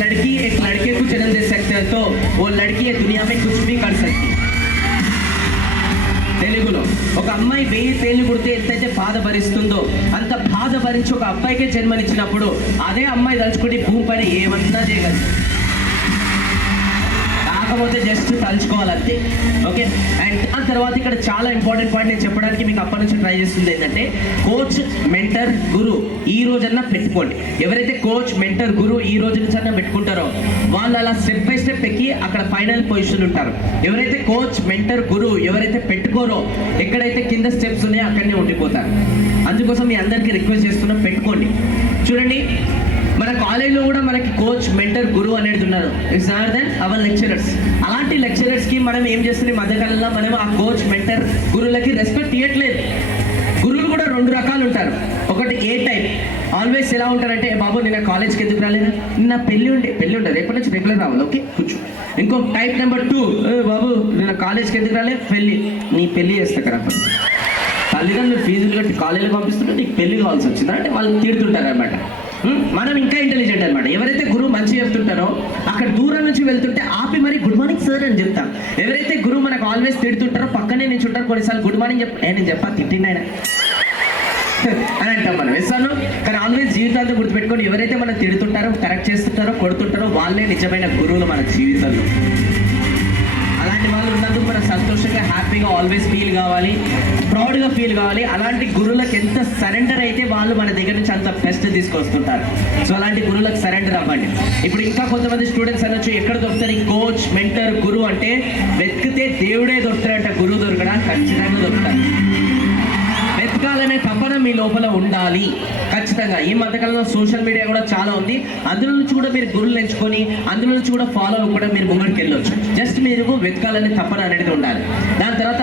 लड़के को जन्म दे सकते हैं तो वो लड़की ये दुनिया में कुछ भी कर सकती है. తెలుగులో ఒక అమ్మాయి 1000 పేర్లు పుడితే ఎంతైతే బాధ భరిస్తుందో అంత బాధ భరించి ఒక అబ్బాయికే జన్మనిచ్చినప్పుడు అదే అమ్మాయి తలుచుకుని భూమి పైన ఏమన్నా చేయగలదు. కాకపోతే జస్ట్ తలుచుకోవాలంతే. ఓకే. అండ్ దాని తర్వాత ఇక్కడ చాలా ఇంపార్టెంట్ పాయింట్ నేను చెప్పడానికి మీకు అప్పటి నుంచి ట్రై చేస్తుంది ఏంటంటే, కోచ్, మెంటర్, గురు ఈ రోజన్నా పెట్టుకోండి. ఎవరైతే కోచ్, మెంటర్, గురు ఈ రోజు నుంచి అన్నా పెట్టుకుంటారో వాళ్ళు అలా స్టెప్ బై స్టెప్ ఎక్కి అక్కడ ఫైనల్ పొజిషన్ ఉంటారు. ఎవరైతే కోచ్, మెంటర్, గురు ఎవరైతే పెట్టుకోరో ఎక్కడైతే కింద స్టెప్స్ ఉన్నాయో అక్కడనే ఉండిపోతారు. అందుకోసం మీ అందరికీ రిక్వెస్ట్ చేస్తున్నా, పెట్టుకోండి. చూడండి, మన కాలేజ్లో కూడా మనకి కోచ్, మెంటర్, గురువు అనేది ఉన్నారు. It's not then our lecturers. అలాంటి లెక్చరర్స్కి మనం ఏం చేస్తున్నాం, మధ్యకాలంలో మనం ఆ కోచ్, మెంటర్, గురువులకి రెస్పెక్ట్ ఇవ్వట్లేదు. గురువులు కూడా 2 రకాలు ఉంటారు. ఒకటి ఏ టైప్, ఆల్వేస్ ఎలా ఉంటారంటే, బాబు నిన్న కాలేజ్కి ఎందుకు రాలేదు, నిన్న పెళ్ళి ఉంటుంది, రేపటి నుంచి రెగ్యులర్ రావాలి, ఓకే కూర్చో. ఇంకో టైప్ నెంబర్ 2, బాబు నిన్న కాలేజ్కి ఎందుకు రాలేదు, పెళ్ళి, నీ పెళ్ళి చేస్తా కదా. తల్లిదండ్రులు ఫీజులు కట్టి కాలేజీలో పంపిస్తుంటే నీకు పెళ్లి కావాల్సి వచ్చిందా అంటే వాళ్ళు తిడుతుంటారు అనమాట. మనం ఇంకా ఇంటెలిజెంట్ అనమాట. ఎవరైతే గురువు మంచి చెప్తుంటారో అక్కడ దూరం నుంచి వెళ్తుంటే ఆపి మరి గుడ్ మార్నింగ్ సార్ అని చెప్తాం. ఎవరైతే గురువు మనకు ఆల్వేస్ తిడుతుంటారో పక్కనే నుంచి ఉంటారు, కొన్నిసార్లు గుడ్ మార్నింగ్ నేను చెప్పా తిట్టినాయన అని అంటాం మనం. వేస్తాను కానీ ఆల్వేస్ జీవితాంతం గుర్తుపెట్టుకొని ఎవరైతే మనం తిడుతుంటారో, కరెక్ట్ చేస్తుంటారో, కొడుతుంటారో వాళ్ళే నిజమైన గురువులు మన జీవితంలో. అలాంటి వాళ్ళు ఉన్నందుకు మనం సంతోషంగా, హ్యాపీగా ఆల్వేస్ ఫీల్ కావాలి, ప్రౌడ్గా ఫీల్ కావాలి. అలాంటి గురువులకు ఎంత సరెండర్ అయితే వాళ్ళు మన దగ్గర నుంచి అంత బెస్ట్ తీసుకొస్తుంటారు. సో అలాంటి గురువులకు సరెండర్ అవ్వండి. ఇప్పుడు ఇంకా కొంతమంది స్టూడెంట్స్ అనొచ్చు, ఎక్కడ దొరుకుతారు ఈ కోచ్, మెంటర్, గురువు అంటే, వెతికితే దేవుడే దొరుకుతారంట. గురువు దొరకడా ఖచ్చితంగా దొరుకుతారు. వెతకాలనే తపన మీ లోపల ఉండాలి ఖచ్చితంగా. ఈ మధ్యకాలంలో సోషల్ మీడియా కూడా చాలా ఉంది. అందులో నుంచి కూడా మీరు గురువులు ఎంచుకొని అందులో నుంచి కూడా ఫాలో కూడా మీరు ముంగడికి వెళ్ళొచ్చు. జస్ట్ మీరు వెతకాలనే తపన అనేది ఉండాలి. దాని తర్వాత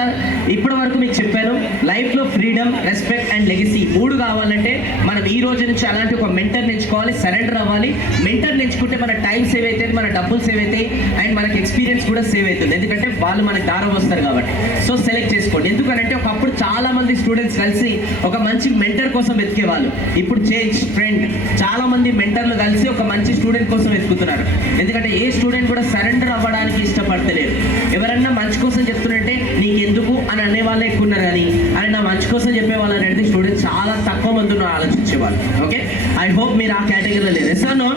ఇప్పటి వరకు మీకు చెప్పాను, లైఫ్లో ఫ్రీడమ్, రెస్పెక్ట్ అండ్ లెగసీ 3 కావాలంటే మనం ఈ రోజు నుంచి అలాంటి ఒక మెంటర్ని ఎంచుకోవాలి, సరెండర్ అవ్వాలి. మెంటర్ని ఎంచుకుంటే మన టైం సేవ్ అవుతుంది, మన డబ్బులు సేవ్ అవుతాయి అండ్ మనకి ఎక్స్పీరియన్స్ కూడా సేవ్ అవుతుంది. ఎందుకంటే వాళ్ళు మనకి దారం వస్తారు కాబట్టి. సో సెలెక్ట్ చేసుకోండి. ఎందుకంటే ఒకప్పుడు చాలా మంది స్టూడెంట్స్ కలిసి ఒక మంచి మెంటర్ కోసం వెతికేవాళ్ళు. ఇప్పుడు చేంజ్ ట్రెండ్, చాలా మంది మెంటర్లు కలిసి ఒక మంచి స్టూడెంట్ కోసం వెతుకుతున్నారు. ఎందుకంటే ఏ స్టూడెంట్ కూడా సరెండర్ అవ్వడానికి ఇష్టపడతలేరు. ఎవరన్నా మంచి కోసం చెప్తున్నట్టే నీకెందుకు అని అనేవాళ్ళే ఎక్కువ ఉన్నారు, కానీ అని నా మంచి కోసం చెప్పే వాళ్ళు అనేది స్టూడెంట్స్ చాలా తక్కువ మంది ఉన్నారు ఆలోచించేవాళ్ళు. ఓకే, ఐ హోప్ మీరు ఆ కేటగిరీలో లేదు. Yes or no?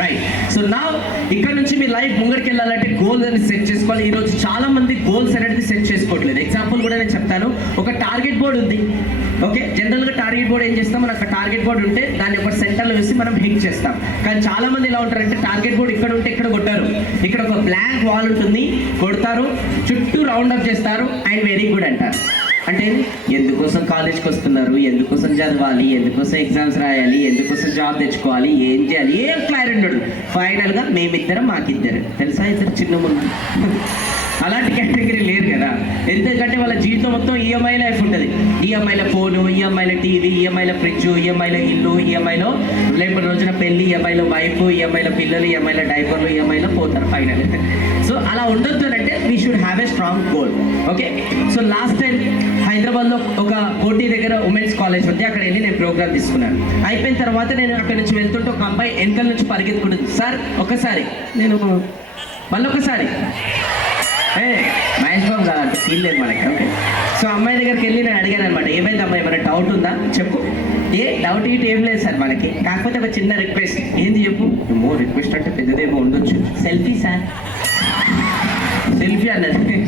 Right. So నా ఇక్కడ నుంచి మీ లైఫ్ ముంగడికి వెళ్ళాలంటే గోల్ అనేది సెట్ చేసుకోవాలి. ఈరోజు చాలా మంది గోల్స్ అనేది సెట్ చేసుకోవట్లేదు. ఎగ్జాంపుల్ కూడా నేను చెప్తాను. ఒక టార్గెట్ బోర్డు ఉంది. ఓకే, జనరల్గా టార్గెట్ బోర్డు ఏం చేస్తాం, మనకు టార్గెట్ బోర్డు ఉంటే దాన్ని ఒక సెంటర్లో వేసి మనం హిట్ చేస్తాం. కానీ చాలా మంది ఎలా ఉంటారంటే టార్గెట్ బోర్డు ఇక్కడ ఉంటే ఇక్కడ కొట్టారు, ఇక్కడ ఒక బ్లాంక్ వాల్ ఉంటుంది, కొడతారు, చుట్టూ రౌండ్ అప్ చేస్తారు అండ్ వెరీ గుడ్ అంటారు. అంటే ఎందుకోసం కాలేజ్కి వస్తున్నారు, ఎందుకోసం చదవాలి, ఎందుకోసం ఎగ్జామ్స్ రాయాలి, ఎందుకోసం జాబ్ తెచ్చుకోవాలి, ఏం చేయాలి, ఏం క్లారిటీ ఉండదు. ఫైనల్గా మేమిద్దరం మాకిద్దరు తెలుసా, ఇద్దరు చిన్న ముందు అలాంటి కేటగిరీ లేరు కదా. ఎందుకంటే వాళ్ళ జీవితం మొత్తం ఈఎంఐ లైఫ్ ఉంటుంది. ఈఎంఐల ఫోను, ఈఎంఐల టీవీ, ఈఎంఐల ఫ్రిడ్జ్, ఈఎంఐల ఇల్లు, ఈఎంఐలో రేపటి రోజున పెళ్ళి, ఈఎంఐలో వైఫ్, ఈఎంఐల పిల్లలు, ఈఎంఐల డైపర్లు, ఈఎంఐలో పోతారు ఫైనల్. సో అలా ఉండొద్దు అంటే we should have a strong goal. Okay, so last time హైదరాబాద్లో ఒక కోటి దగ్గర ఉమెన్స్ కాలేజ్ ఉంది, అక్కడ వెళ్ళి నేను ప్రోగ్రామ్ తీసుకున్నాను. అయిపోయిన తర్వాత నేను అక్కడ నుంచి వెళ్తుంటే ఒక అమ్మాయి వెనకాల నుంచి పరిగెత్తుకుంటుంది. సార్ ఒకసారి నేను మళ్ళొకసారి మహేష్ బాబు కాదు, సీన్ లేదు మనకి. ఓకే, సో అమ్మాయి దగ్గరికి వెళ్ళి నేను అడిగాను అనమాట, ఏమైంది అమ్మాయి, మన డౌట్ ఉందా చెప్పు. డౌట్ ఇటు ఏం లేదు సార్ మనకి, కాకపోతే ఒక చిన్న రిక్వెస్ట్. ఏంది చెప్పు. ఏమో రిక్వెస్ట్ అంటే పెద్దదేమో ఉండొచ్చు. సెల్ఫీ సార్, సెల్ఫీ అన్నది.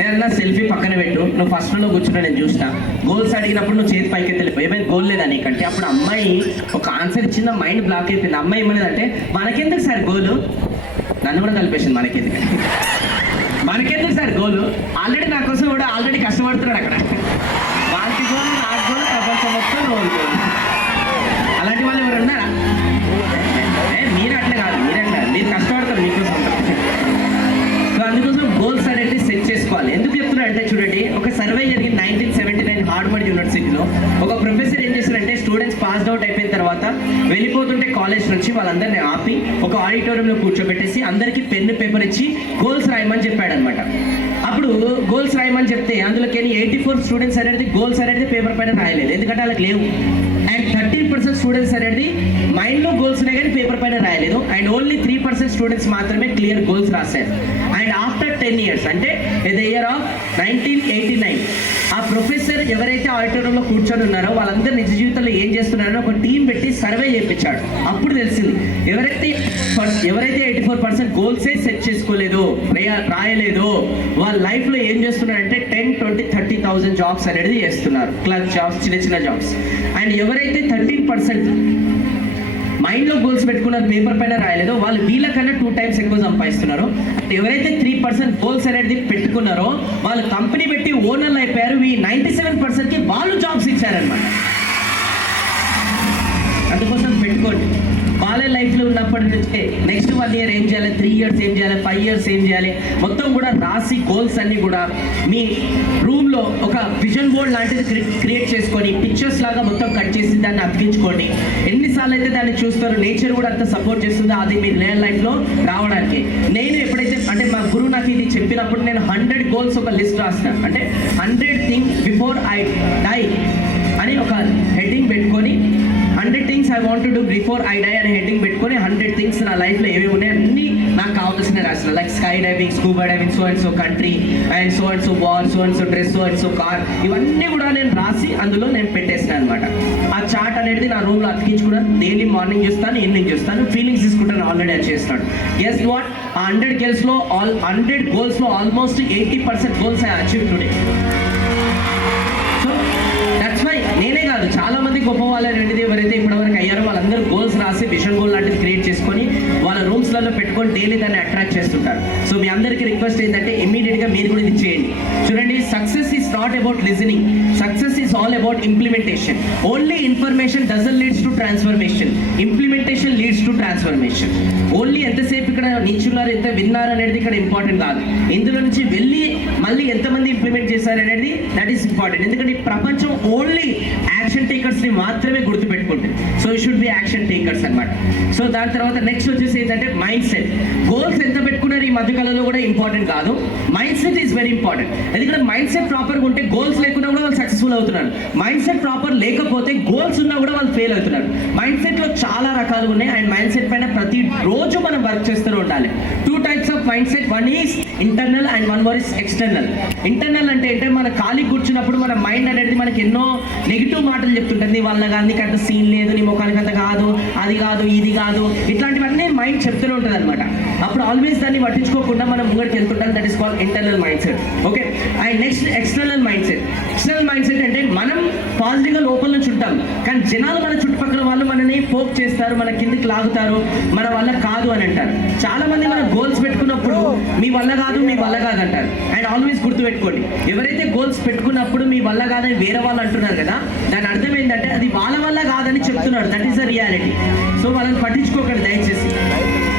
నేను సెల్ఫీ పక్కన పెట్టు, నువ్వు ఫస్ట్ లో కూర్చున్నా నేను చూసినా. గోల్స్ అడిగినప్పుడు నువ్వు చేతి పైకి వెళ్ళిపోయి ఏమైనా గోల్ లేదా నీకంటే, అప్పుడు అమ్మాయి ఒక ఆన్సర్ ఇచ్చిన మైండ్ బ్లాక్ అయిపోయింది. అమ్మాయి ఏమనేదంటే మనకెందుకు సార్ గోలు, నన్ను కూడా కలిపేసింది. మనకెందుకు సార్ గోలు, ఆల్రెడీ నా కోసం కూడా ఆల్రెడీ కష్టపడుతున్నాడు అక్కడ. వాళ్ళకి గోలు, నాకు గోలు, ప్రపంచం మొత్తం రోల్ గోలు. అలాంటి వాళ్ళు ఎవరు ఉన్నారా? మీరు అట్లా కాదు, మీరు కష్టపడతారు మీకోసం. సో అందుకోసం గోల్స్ అనేది సెట్ చేసుకోవాలి. ఎందుకు చెప్తున్నా అంటే చూడండి, ఒక సర్వే జరిగింది 1979 హార్వర్డ్ యూనివర్సిటీలో. ఒక ప్రొఫెసర్ ఏం చేశారంటే స్టూడెంట్స్ పాస్డ్ అవుట్ అయిపోయిన తర్వాత వెళ్ళిపోతుంటే కాలేజ్ నుంచి వాళ్ళందరినీ ఆపి ఒక ఆడిటోరియంలో కూర్చోబెట్టేసి అందరికీ పెన్ను పేపర్ ఇచ్చి గోల్స్ రాయమని చెప్పాడనమాట. అప్పుడు గోల్స్ రాయమని చెప్తే అందులోకి 84 స్టూడెంట్స్ అనేది గోల్స్ అనేది పేపర్ పైన రాయలేదు, ఎందుకంటే వాళ్ళకి లేవు. అండ్ 13% స్టూడెంట్స్ అనేది మైండ్లో గోల్స్ ఉన్నాయి కానీ పేపర్ పైన రాయలేదు. అండ్ ఓన్లీ 3% స్టూడెంట్స్ మాత్రమే క్లియర్ గోల్స్ రాశారు. అండ్ ఆఫ్టర్ 10 years అంటే ద ఇయర్ ఆఫ్ 1989 ఆ ప్రొఫెసర్ ఎవరైతే ఆడిటోరియంలో కూర్చొని ఉన్నారో వాళ్ళందరూ నిజ జీవితంలో ఏం చేస్తున్నారో ఒక టీం పెట్టి సర్వే చేయించాడు. అప్పుడు తెలిసింది ఎవరైతే 84% గోల్సే సెట్ చేసుకోలేదో, రాయలేదో, వాళ్ళ లైఫ్లో ఏం చేస్తున్నారంటే 10, 20, 30,000 జాబ్స్ అనేది చేస్తున్నారు, క్లర్క్ జాబ్స్, చిన్న చిన్న జాబ్స్. అండ్ ఎవరైతే 13% మైండ్లో గోల్స్ పెట్టుకున్నారు, పేపర్ పైన రాయలేదో, వాళ్ళు వీళ్ళకన్నా 2 times ఎక్కువ సంపాదిస్తున్నారు. ఎవరైతే 3% గోల్స్ అనేది పెట్టుకున్నారో వాళ్ళు కంపెనీ పెట్టి ఓనర్లు అయిపోయారు. ఈ 97%కి వాళ్ళు జాబ్స్ ఇచ్చారనమాట. అందుకోసం పెట్టుకోండి. వాళ్ళ లైఫ్లో ఉన్నప్పటి నుంచి నెక్స్ట్ 1 year ఏం చేయాలి, 3 years ఏం చేయాలి, 5 years ఏం చేయాలి, మొత్తం కూడా రాసి గోల్స్ అన్ని కూడా మీ రూమ్లో ఒక విజన్ బోర్డ్ లాంటిది క్రియేట్ చేసుకొని పిక్చర్స్ లాగా మొత్తం కట్ చేసి దాన్ని అతికించుకోండి. ఎన్నిసార్లు అయితే దాన్ని చూస్తారో నేచర్ కూడా అంత సపోర్ట్ చేస్తుందో అది మీ రియల్ లైఫ్లో రావడానికి. నేను ఎప్పుడైతే అంటే మా గురువు నాకు ఇది చెప్పినప్పుడు నేను 100 goals ఒక లిస్ట్ రాస్తాను. అంటే 100 things బిఫోర్ ఐ డై అని ఒక హెడ్డింగ్ పెట్టుకొని 100 things I want to do before I die అనే హెడ్డింగ్ పెట్టుకొని 100 things నా లైఫ్లో ఏమేమి ఉన్నాయి అన్నీ నాకు కావాల్సిన రాసిన, like sky diving, scuba diving, so and so country, and so and so wall, so and so dress, so and so car, ఇవన్నీ కూడా నేను రాసి అందులో నేను పెట్టేసాను అనమాట. ఆ చార్ట్ అనేది నా రూమ్లో అతికించుకున్నాను. డైలీ మార్నింగ్ చూస్తాను, ఈవినింగ్ చూస్తాను, ఫీలింగ్స్ తీసుకుంటాను. ఆల్రెడీ అది చేస్తాను. గెస్ వాట్, ఆ 100 గోల్స్లో almost 80% goals I achieve today. So that's why నేనే కాదు చాలా మంది గొప్ప వాళ్ళంటిది ఎవరైతే ఇప్పటివరకు అయ్యారో వాళ్ళందరూ గోల్స్ రాసి విజన్ గోల్ లాంటిది క్రియేట్ చేసుకొని వాళ్ళ రూమ్స్లలో పెట్టుకొని డైలీ దాన్ని అట్రాక్ట్ చేస్తుంటారు. సో మీ అందరికీ రిక్వెస్ట్ ఏంటంటే ఇమీడియట్గా మీరు కూడా ఇది చేయండి. చూడండి, success is not about listening, success is all about implementation. Only information doesn't leads to transformation, implementation leads to transformation. Only ఎంతసేపు ఇక్కడ నిల్చున్నారు, ఎంత విన్నారు అనేది ఇక్కడ ఇంపార్టెంట్ కాదు. ఇందులో నుంచి వెళ్ళి మళ్ళీ ఎంతమంది ఇంప్లిమెంట్ చేశారు అనేది దట్ ఈస్ ఇంపార్టెంట్. ఎందుకంటే ఈ ప్రపంచం ఓన్లీ యాక్షన్ టేకర్స్ని మాత్రమే గుర్తుపెట్టుకుంటుంది. So you should be action takers అనమాట. సో దాని తర్వాత నెక్స్ట్ వచ్చేసి ఏంటంటే మైండ్ సెట్. గోల్స్ ఎంత పెట్టుకున్నారు ఈ మధ్యకాలంలో కూడా ఇంపార్టెంట్ కాదు, mind set is very important. ఎందుకంటే మైండ్ సెట్ ప్రాపర్గా ఉంటే గోల్స్ లేకున్నా కూడా వాళ్ళు సక్సెస్ఫుల్ అవుతున్నారు. మైండ్ సెట్ ప్రాపర్ లేకపోతే గోల్స్ ఉన్నా కూడా వాళ్ళు ఫెయిల్ అవుతున్నారు. మైండ్ సెట్లో చాలా రకాలు ఉన్నాయి. అండ్ మైండ్ సెట్ పైన ప్రతి రోజు మనం వర్క్ చేస్తూనే ఉండాలి. 2 types of mind set, one is internal and one more is external. Internal అంటే ఏంటంటే మన ఖాళీ కూర్చున్నప్పుడు మన మైండ్ అనేది మనకి ఎన్నో నెగిటివ్ మాటలు చెప్తుంటుంది. నీ వల్ల కాదు, నీకు అంత సీన్ లేదు, నీ ముఖానికి అంత కాదు, అది కాదు, ఇది కాదు, ఇట్లాంటివన్నీ మైండ్ చెప్తూనే ఉంటుంది అనమాట. అప్పుడు ఆల్వేస్ దాన్ని పట్టించుకోకుండా మనం ముంగడికి వెళ్తుంటాం. That is called internal mind set. Okay, and next external mind set. External mind set అంటే మనం పాజిటివ్గా లోపల నుంచి ఉంటాం, కానీ జనాలు మన చుట్టుపక్కల వాళ్ళు మనని పోక్ చేస్తారు, మన కిందికి లాగుతారు, మన వల్ల కాదు అని అంటారు. చాలా మంది మన గోల్స్ పెట్టుకున్నప్పుడు మీ వల్ల కాదు మీ వల్ల కాదు అంటారు. అండ్ ఆల్వేస్ గుర్తుపెట్టుకోండి, ఎవరైతే గోల్స్ పెట్టుకున్నప్పుడు మీ వల్ల కాదని వేరే వాళ్ళు అంటున్నారు కదా, దాని అర్థం ఏంటంటే అది వాళ్ళ వల్ల కాదని చెప్తున్నారు. That is the reality. So వాళ్ళని పట్టించుకోకండి దయచేసి.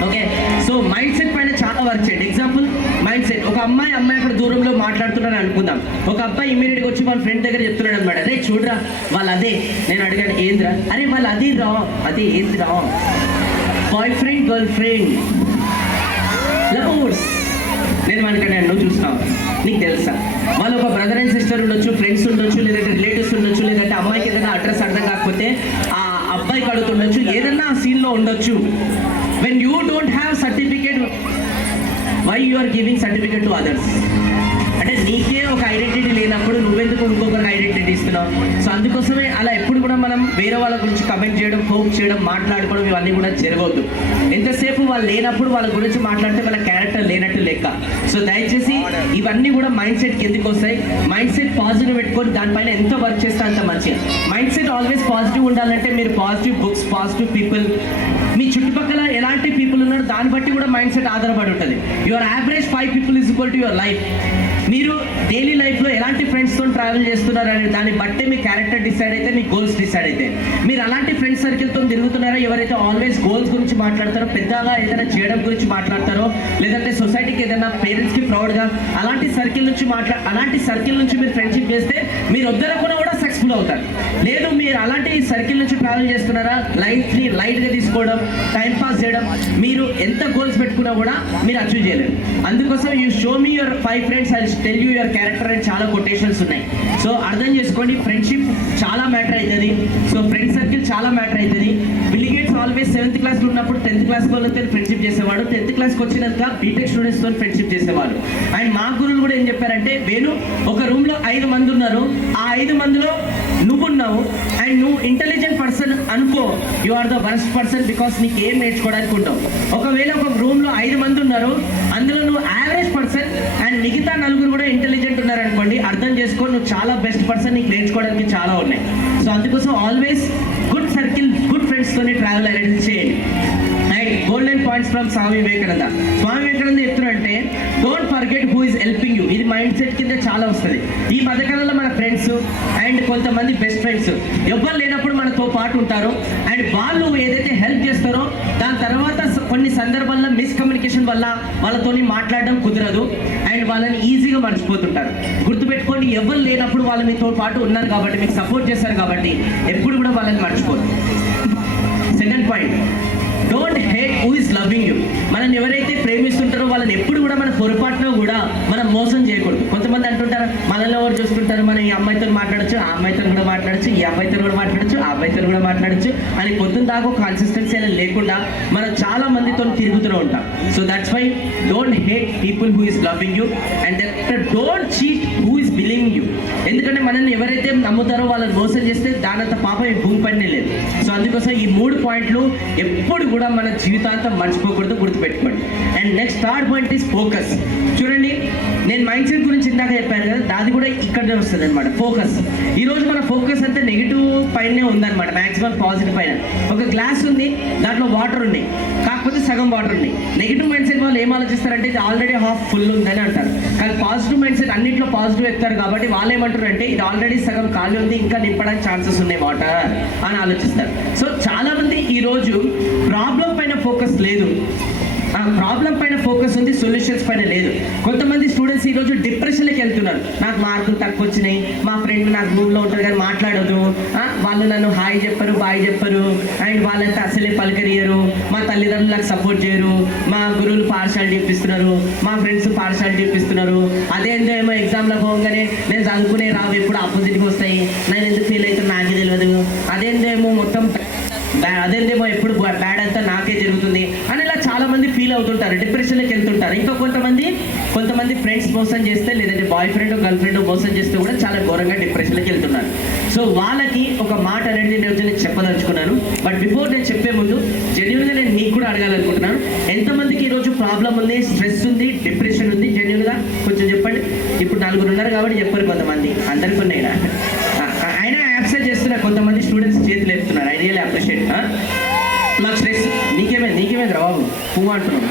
ఓకే, సో మైండ్ సెట్ పైన చాలా వర్క్ చేయండి. Example mind set. ఒక అమ్మాయి అక్కడ దూరంలో మాట్లాడుతున్నాను అనుకుందాం. ఒక అబ్బాయి ఇమీడియట్గా వచ్చి వాళ్ళ ఫ్రెండ్ దగ్గర చెప్తున్నాడు అనమాట, అరే చూడరా వాళ్ళు అదే. నేను అడిగాను ఏంద్రా? అరే వాళ్ళు అది రా. అదే ఏంది రా? Boy friend, girl friend, lovers. నేను మనకన్నా నువ్వు చూస్తావు, నీకు తెలుసా? వాళ్ళు ఒక బ్రదర్ అండ్ సిస్టర్ ఉండొచ్చు, ఫ్రెండ్స్ ఉండొచ్చు, లేదంటే రిలేటివ్స్ ఉండొచ్చు, లేదంటే అమ్మాయికి ఏదైనా అడ్రస్ అర్థం కాకపోతే ఆ అబ్బాయికి అడుగుతుండొచ్చు, ఏదన్నా ఆ సీన్లో ఉండొచ్చు. When you don't have certificate, why you are giving certificate to others? అంటే నీకే ఒక ఐడెంటిటీ లేనప్పుడు నువ్వెందుకు ఇంకొకరికి ఐడెంటిటీ ఇస్తున్నావు? సో అందుకోసమే అలా ఎప్పుడు కూడా మనం వేరే వాళ్ళ గురించి కమెంట్ చేయడం, హోప్ చేయడం, మాట్లాడుకోవడం ఇవన్నీ కూడా జరగవద్దు. ఎంతసేపు వాళ్ళు లేనప్పుడు వాళ్ళ గురించి మాట్లాడితే వాళ్ళ క్యారెక్టర్ లేనట్టు లెక్క. సో దయచేసి ఇవన్నీ కూడా మైండ్ సెట్కి ఎందుకు వస్తాయి? మైండ్ సెట్ పాజిటివ్ పెట్టుకొని దానిపైన ఎంత వర్క్ చేస్తే అంత మంచిగా. మైండ్ సెట్ ఆల్వేస్ పాజిటివ్ ఉండాలంటే మీరు పాజిటివ్ బుక్స్, పాజిటివ్ పీపుల్, మీ చుట్టుపక్కల ఎలాంటి పీపుల్ ఉన్నారు దాన్ని బట్టి కూడా మైండ్ సెట్ ఆధారపడి ఉంటుంది. Your average 5 people is equal to your life. మీరు డైలీ లైఫ్లో ఎలాంటి ఫ్రెండ్స్తో ట్రావెల్ చేస్తున్నారు అనే దాన్ని బట్టే మీ క్యారెక్టర్ డిసైడ్ అయితే, మీ గోల్స్ డిసైడ్ అయితే. మీరు అలాంటి ఫ్రెండ్స్ సర్కిల్తో తిరుగుతున్నారో, ఎవరైతే ఆల్వేస్ గోల్స్ గురించి మాట్లాడతారో, పెద్దగా ఏదైనా చేయడం గురించి మాట్లాడతారో, లేదంటే సొసైటీకి ఏదైనా పేరెంట్స్కి ప్రౌడ్గా అలాంటి సర్కిల్ నుంచి మీరు ఫ్రెండ్షిప్ చేస్తే మీరు వద్దనుకున్నా కూడా సక్సెస్ఫుల్ అవుతారు. లేదు మీరు అలాంటి సర్కిల్ నుంచి ట్రావెల్ చేస్తున్నారా, లైఫ్ని లైట్గా తీసుకోవడం, టైం పాస్ చేయడం, మీరు ఎంత గోల్స్ పెట్టుకున్నా కూడా మీరు అచీవ్ చేయలేరు. అందుకోసం you show me your 5 friends, I tell you your character అని చాలా కొటేషన్స్ ఉన్నాయి. సో అర్థం చేసుకోండి, ఫ్రెండ్షిప్ చాలా మ్యాటర్ అవుతుంది. సో ఫ్రెండ్ సర్కిల్ చాలా మ్యాటర్ అవుతుంది. బిల్ గేట్స్ ఆల్వేస్ 7th క్లాస్లో ఉన్నప్పుడు 10th క్లాస్ వాళ్ళతో ఫ్రెండ్షిప్ చేసేవాడు, 10th క్లాస్కి వచ్చినాక బీటెక్ స్టూడెంట్స్తో ఫ్రెండ్షిప్ చేసేవాడు. అండ్ మా గురువులు కూడా ఏం చెప్పారంటే, వేణు ఒక రూమ్లో 5 మంది ఉన్నారు, ఆ 5 మందిలో నువ్వున్నావు అండ్ నువ్వు ఇంటెలిజెంట్ పర్సన్ అనుకో, you are the worst person, because నీకు ఏం నేర్చుకోవడానికి ఉంటావు. ఒకవేళ ఒక రూమ్లో 5 మంది ఉన్నారు, అందులో నువ్వు యావరేజ్ పర్సన్ అండ్ మిగతా 4 కూడా ఇంటెలిజెంట్ ఉన్నారనుకోండి, అర్థం చేసుకో నువ్వు చాలా బెస్ట్ పర్సన్, నీకు నేర్చుకోవడానికి చాలా ఉన్నాయి. సో అందుకోసం ఆల్వేస్ గుడ్ సర్కిల్, గుడ్ ఫ్రెండ్స్తోనే ట్రావెల్ అనేది చేయండి. And golden points from Swami Vivekananda. Swami Vivekananda చెప్తున్నారంటే, don't forget who is helping you. ఇది మైండ్ సెట్ కింద చాలా వస్తుంది. ఈ మధ్యకాలంలో మన ఫ్రెండ్స్ అండ్ కొంతమంది బెస్ట్ ఫ్రెండ్స్ ఎవ్వరు లేనప్పుడు మనతో పాటు ఉంటారు. అండ్ వాళ్ళు ఏదైతే హెల్ప్ చేస్తారో దాని తర్వాత కొన్ని సందర్భాల్లో మిస్కమ్యూనికేషన్ వల్ల వాళ్ళతోని మాట్లాడడం కుదరదు అండ్ వాళ్ళని ఈజీగా మర్చిపోతుంటారు. గుర్తుపెట్టుకోండి, ఎవరు లేనప్పుడు వాళ్ళు మీతో పాటు ఉన్నారు కాబట్టి, మీకు సపోర్ట్ చేస్తారు కాబట్టి ఎప్పుడు కూడా వాళ్ళని మర్చిపోదు. Second point, don't hate who is loving you. మనల్ని ఎవరైతే ప్రేమిస్తుంటారో వాళ్ళని ఎప్పుడు కూడా మన పొరపాటులో కూడా మనం మోసం చేయకూడదు. కొంతమంది అంటుంటారు, మనల్ని ఎవరు చూస్తుంటారు, మనం ఈ అమ్మాయితో మాట్లాడచ్చు, ఆ అమ్మాయితో కూడా మాట్లాడచ్చు, ఈ అబ్బాయితో కూడా మాట్లాడచ్చు, ఆ అబ్బాయితో కూడా మాట్లాడచ్చు అని పొద్దున్న దాకా కన్సిస్టెన్సీ అనేది లేకుండా మనం చాలా మందితో తిరుగుతూ ఉంటాం. So that's why don't hate people who is loving you and don't cheat who is believing you. ఎందుకంటే మనల్ని ఎవరైతే నమ్ముతారో వాళ్ళని మోసం చేస్తే దానంత పాపం ఈ భూమి పైనే లేదు. సో అందుకోసం ఈ 3 పాయింట్లు ఎప్పుడు కూడా మన జీవితాంతం మర్చిపోకూడదు, గుర్తుపెట్టుకోండి. And next third point is focus. చూడండి, నేను మైండ్ సెట్ గురించి ఇందాక చెప్పాను కదా, అది కూడా ఇక్కడే వస్తుంది అనమాట, ఫోకస్. ఈరోజు మన ఫోకస్ అంతా నెగిటివ్ పైనే ఉందన్నమాట, మ్యాక్సిమం పాజిటివ్ పైన. ఒక గ్లాస్ ఉంది, దాంట్లో వాటర్ ఉన్నాయి, కాకపోతే సగం వాటర్ ఉన్నాయి. నెగిటివ్ మైండ్ సెట్ వాళ్ళు ఏం ఆలోచిస్తారంటే ఇది ఆల్రెడీ హాఫ్ ఫుల్ ఉందని అంటారు. కానీ పాజిటివ్ మైండ్ సెట్ అన్నింటిలో పాజిటివ్ ఎత్తారు కాబట్టి వాళ్ళు ఏమంటారు అంటే ఇది ఆల్రెడీ సగం ఖాళీ ఉంది, ఇంకా నింపడానికి ఛాన్సెస్ ఉన్నాయి వాటర్ అని ఆలోచిస్తారు. సో చాలా మంది ఈరోజు ప్రాబ్లం పైన ఫోకస్ లేదు, ప్రాబ్లం పైన ఫోకస్ ఉంది, సొల్యూషన్స్ పైన లేదు. కొంతమంది స్టూడెంట్స్ ఈరోజు డిప్రెషన్లోకి వెళ్తున్నారు. నాకు మార్కులు తక్కువ వచ్చినాయి, మా ఫ్రెండ్ నాకు రూమ్లో ఉంటుంది కానీ మాట్లాడదు, వాళ్ళు నన్ను హాయ్ చెప్పరు, బాయ్ చెప్పరు, అండ్ వాళ్ళంతా అసలే పలకరియరు, మా తల్లిదండ్రులు నాకు సపోర్ట్ చేయరు, మా గురువులు పాఠశాల చూపిస్తున్నారు, మా ఫ్రెండ్స్ పాఠశాల చూపిస్తున్నారు. అదేందో ఏమో ఎగ్జామ్లో పోగానే నేను చదువుకునే రావు ఎప్పుడు ఆపోజిట్గా వస్తాయి, నేను ఎందుకు ఫీల్ అవుతాను నాకే తెలియదు, అదేందో ఏమో మొత్తం అదేందేమో ఎప్పుడు బ్యాడ్ అంతా నాకే జరుగుతుంది అని ఇలా చాలా మంది ఫీల్ అవుతుంటారు, డిప్రెషన్లోకి వెళ్తుంటారు. ఇంకా కొంతమంది ఫ్రెండ్స్ మోసం చేస్తే, లేదంటే బాయ్ ఫ్రెండ్ గర్ల్ ఫ్రెండ్ మోసం చేస్తే కూడా చాలా ఘోరంగా డిప్రెషన్లోకి వెళ్తున్నారు. సో వాళ్ళకి ఒక మాట అనేది నేను చెప్పదలుచుకున్నాను. బట్ బిఫోర్ నేను చెప్పే ముందు జెన్యున్గా నేను మీకు కూడా అడగాలనుకుంటున్నాను, ఎంతమందికి ఈరోజు ప్రాబ్లం ఉంది, స్ట్రెస్ ఉంది, డిప్రెషన్ ఉంది? జెన్యున్గా కొంచెం చెప్పండి. ఇప్పుడు 4 ఉన్నారు కాబట్టి చెప్పరు, కొంతమంది అందరికీ ఉన్నాయి. అయినా యాక్సెప్ట్ చేస్తున్నారు, కొంతమంది స్టూడెంట్స్ చేతులు ఎత్తున్నారు. I really appreciate. నాకు స్ట్రెస్, నీకేమే రావు పువ్వు అంటున్నావు.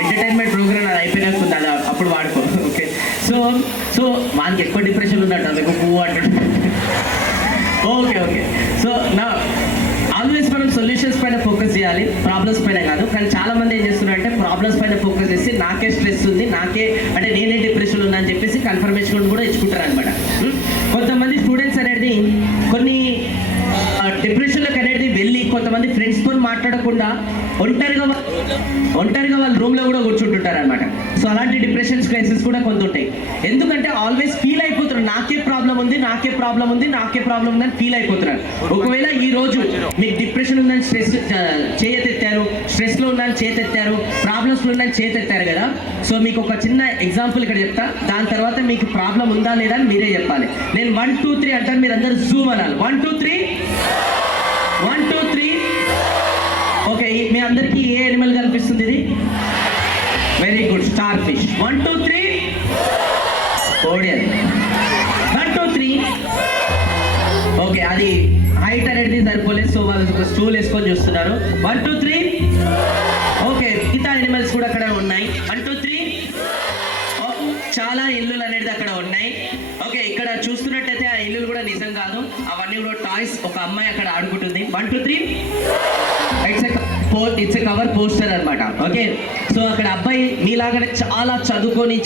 ఎంటర్టైన్మెంట్ ప్రోగ్రామ్ అది అయిపోయినాకుంది, అది అప్పుడు వాడుకో. ఓకే, సో సో వానికి ఎక్కువ డిప్రెషన్ ఉందంట, అందుకు పువ్వు అంటుంటే. ఓకే ఓకే, సో నా ఆల్వేస్ మనం సొల్యూషన్స్ పైన ఫోకస్ చేయాలి, ప్రాబ్లమ్స్ పైన కాదు. కానీ చాలా మంది ఏం చేస్తున్నారంటే ప్రాబ్లమ్స్ పైన ఫోకస్ చేసి నాకే స్ట్రెస్ ఉంది, నాకే అంటే నేనే డిప్రెషన్ ఉన్నా అని చెప్పేసి కన్ఫర్మేషన్ కూడా ఇచ్చుకుంటారు అనమాట. కొంతమంది స్టూడెంట్స్ అనేది కొన్ని డిప్రెషన్లోకి అనేది వెళ్ళి కొంతమంది ఫ్రెండ్స్తో మాట్లాడకుండా ఒంటరిగా వాళ్ళ రూమ్లో కూడా కూర్చుంటుంటారు అనమాట. సో అలాంటి డిప్రెషన్స్ కేసెస్ కూడా కొంత ఉంటాయి. ఎందుకంటే ఆల్వేస్ ఫీల్ అయిపోతున్నారు, నాకే ప్రాబ్లం ఉంది, నాకే ప్రాబ్లం ఉంది, నాకే ప్రాబ్లం ఉందని ఫీల్ అయిపోతున్నారు. ఒకవేళ ఈ రోజు మీకు డిప్రెషన్ ఉందని స్ట్రెస్ చేయతెత్తారు, స్ట్రెస్లో ఉందని చేతెత్తారు, ప్రాబ్లమ్స్లో ఉందని చేతెత్తారు కదా. సో మీకు ఒక చిన్న ఎగ్జాంపుల్ ఇక్కడ చెప్తా, దాని తర్వాత మీకు ప్రాబ్లం ఉందా లేదా అని మీరే చెప్పాలి. నేను 1 2 3 అంటాను, మీరు అందరూ జూమ్ అనాలి. 1 2 3 1 2 3. ఓకే, మీ అందరికీ ఏ యానిమల్ కనిపిస్తుంది? ఇది very good, star fish. 1 2 3 Odean. 1 2 3. Okay, అది హైట్ అనేది సరిపోలేదు, సో వాళ్ళు ఒక స్టూల్ వేసుకొని చూస్తున్నారు. 1 2 3. ఓకే, మిగతా యానిమల్స్ కూడా అక్కడ ఉన్నాయి. 1 2 3. చాలా ఇల్లులు అనేది అక్కడ ఉన్నాయి. ఓకే, ఇక్కడ చూస్తున్నట్టయితే ఆ ఇల్లులు కూడా నిజం కాదు, అవన్నీ కూడా టాయ్స్. ఒక అమ్మాయి అక్కడ ఆడుకుంటుంది. 1 2 3. ఇట్స్ ఎ కవర్ పోస్టర్ అనమాట. ఓకే, సో అక్కడ అబ్బాయి మీలాగానే చాలా చదువుకొని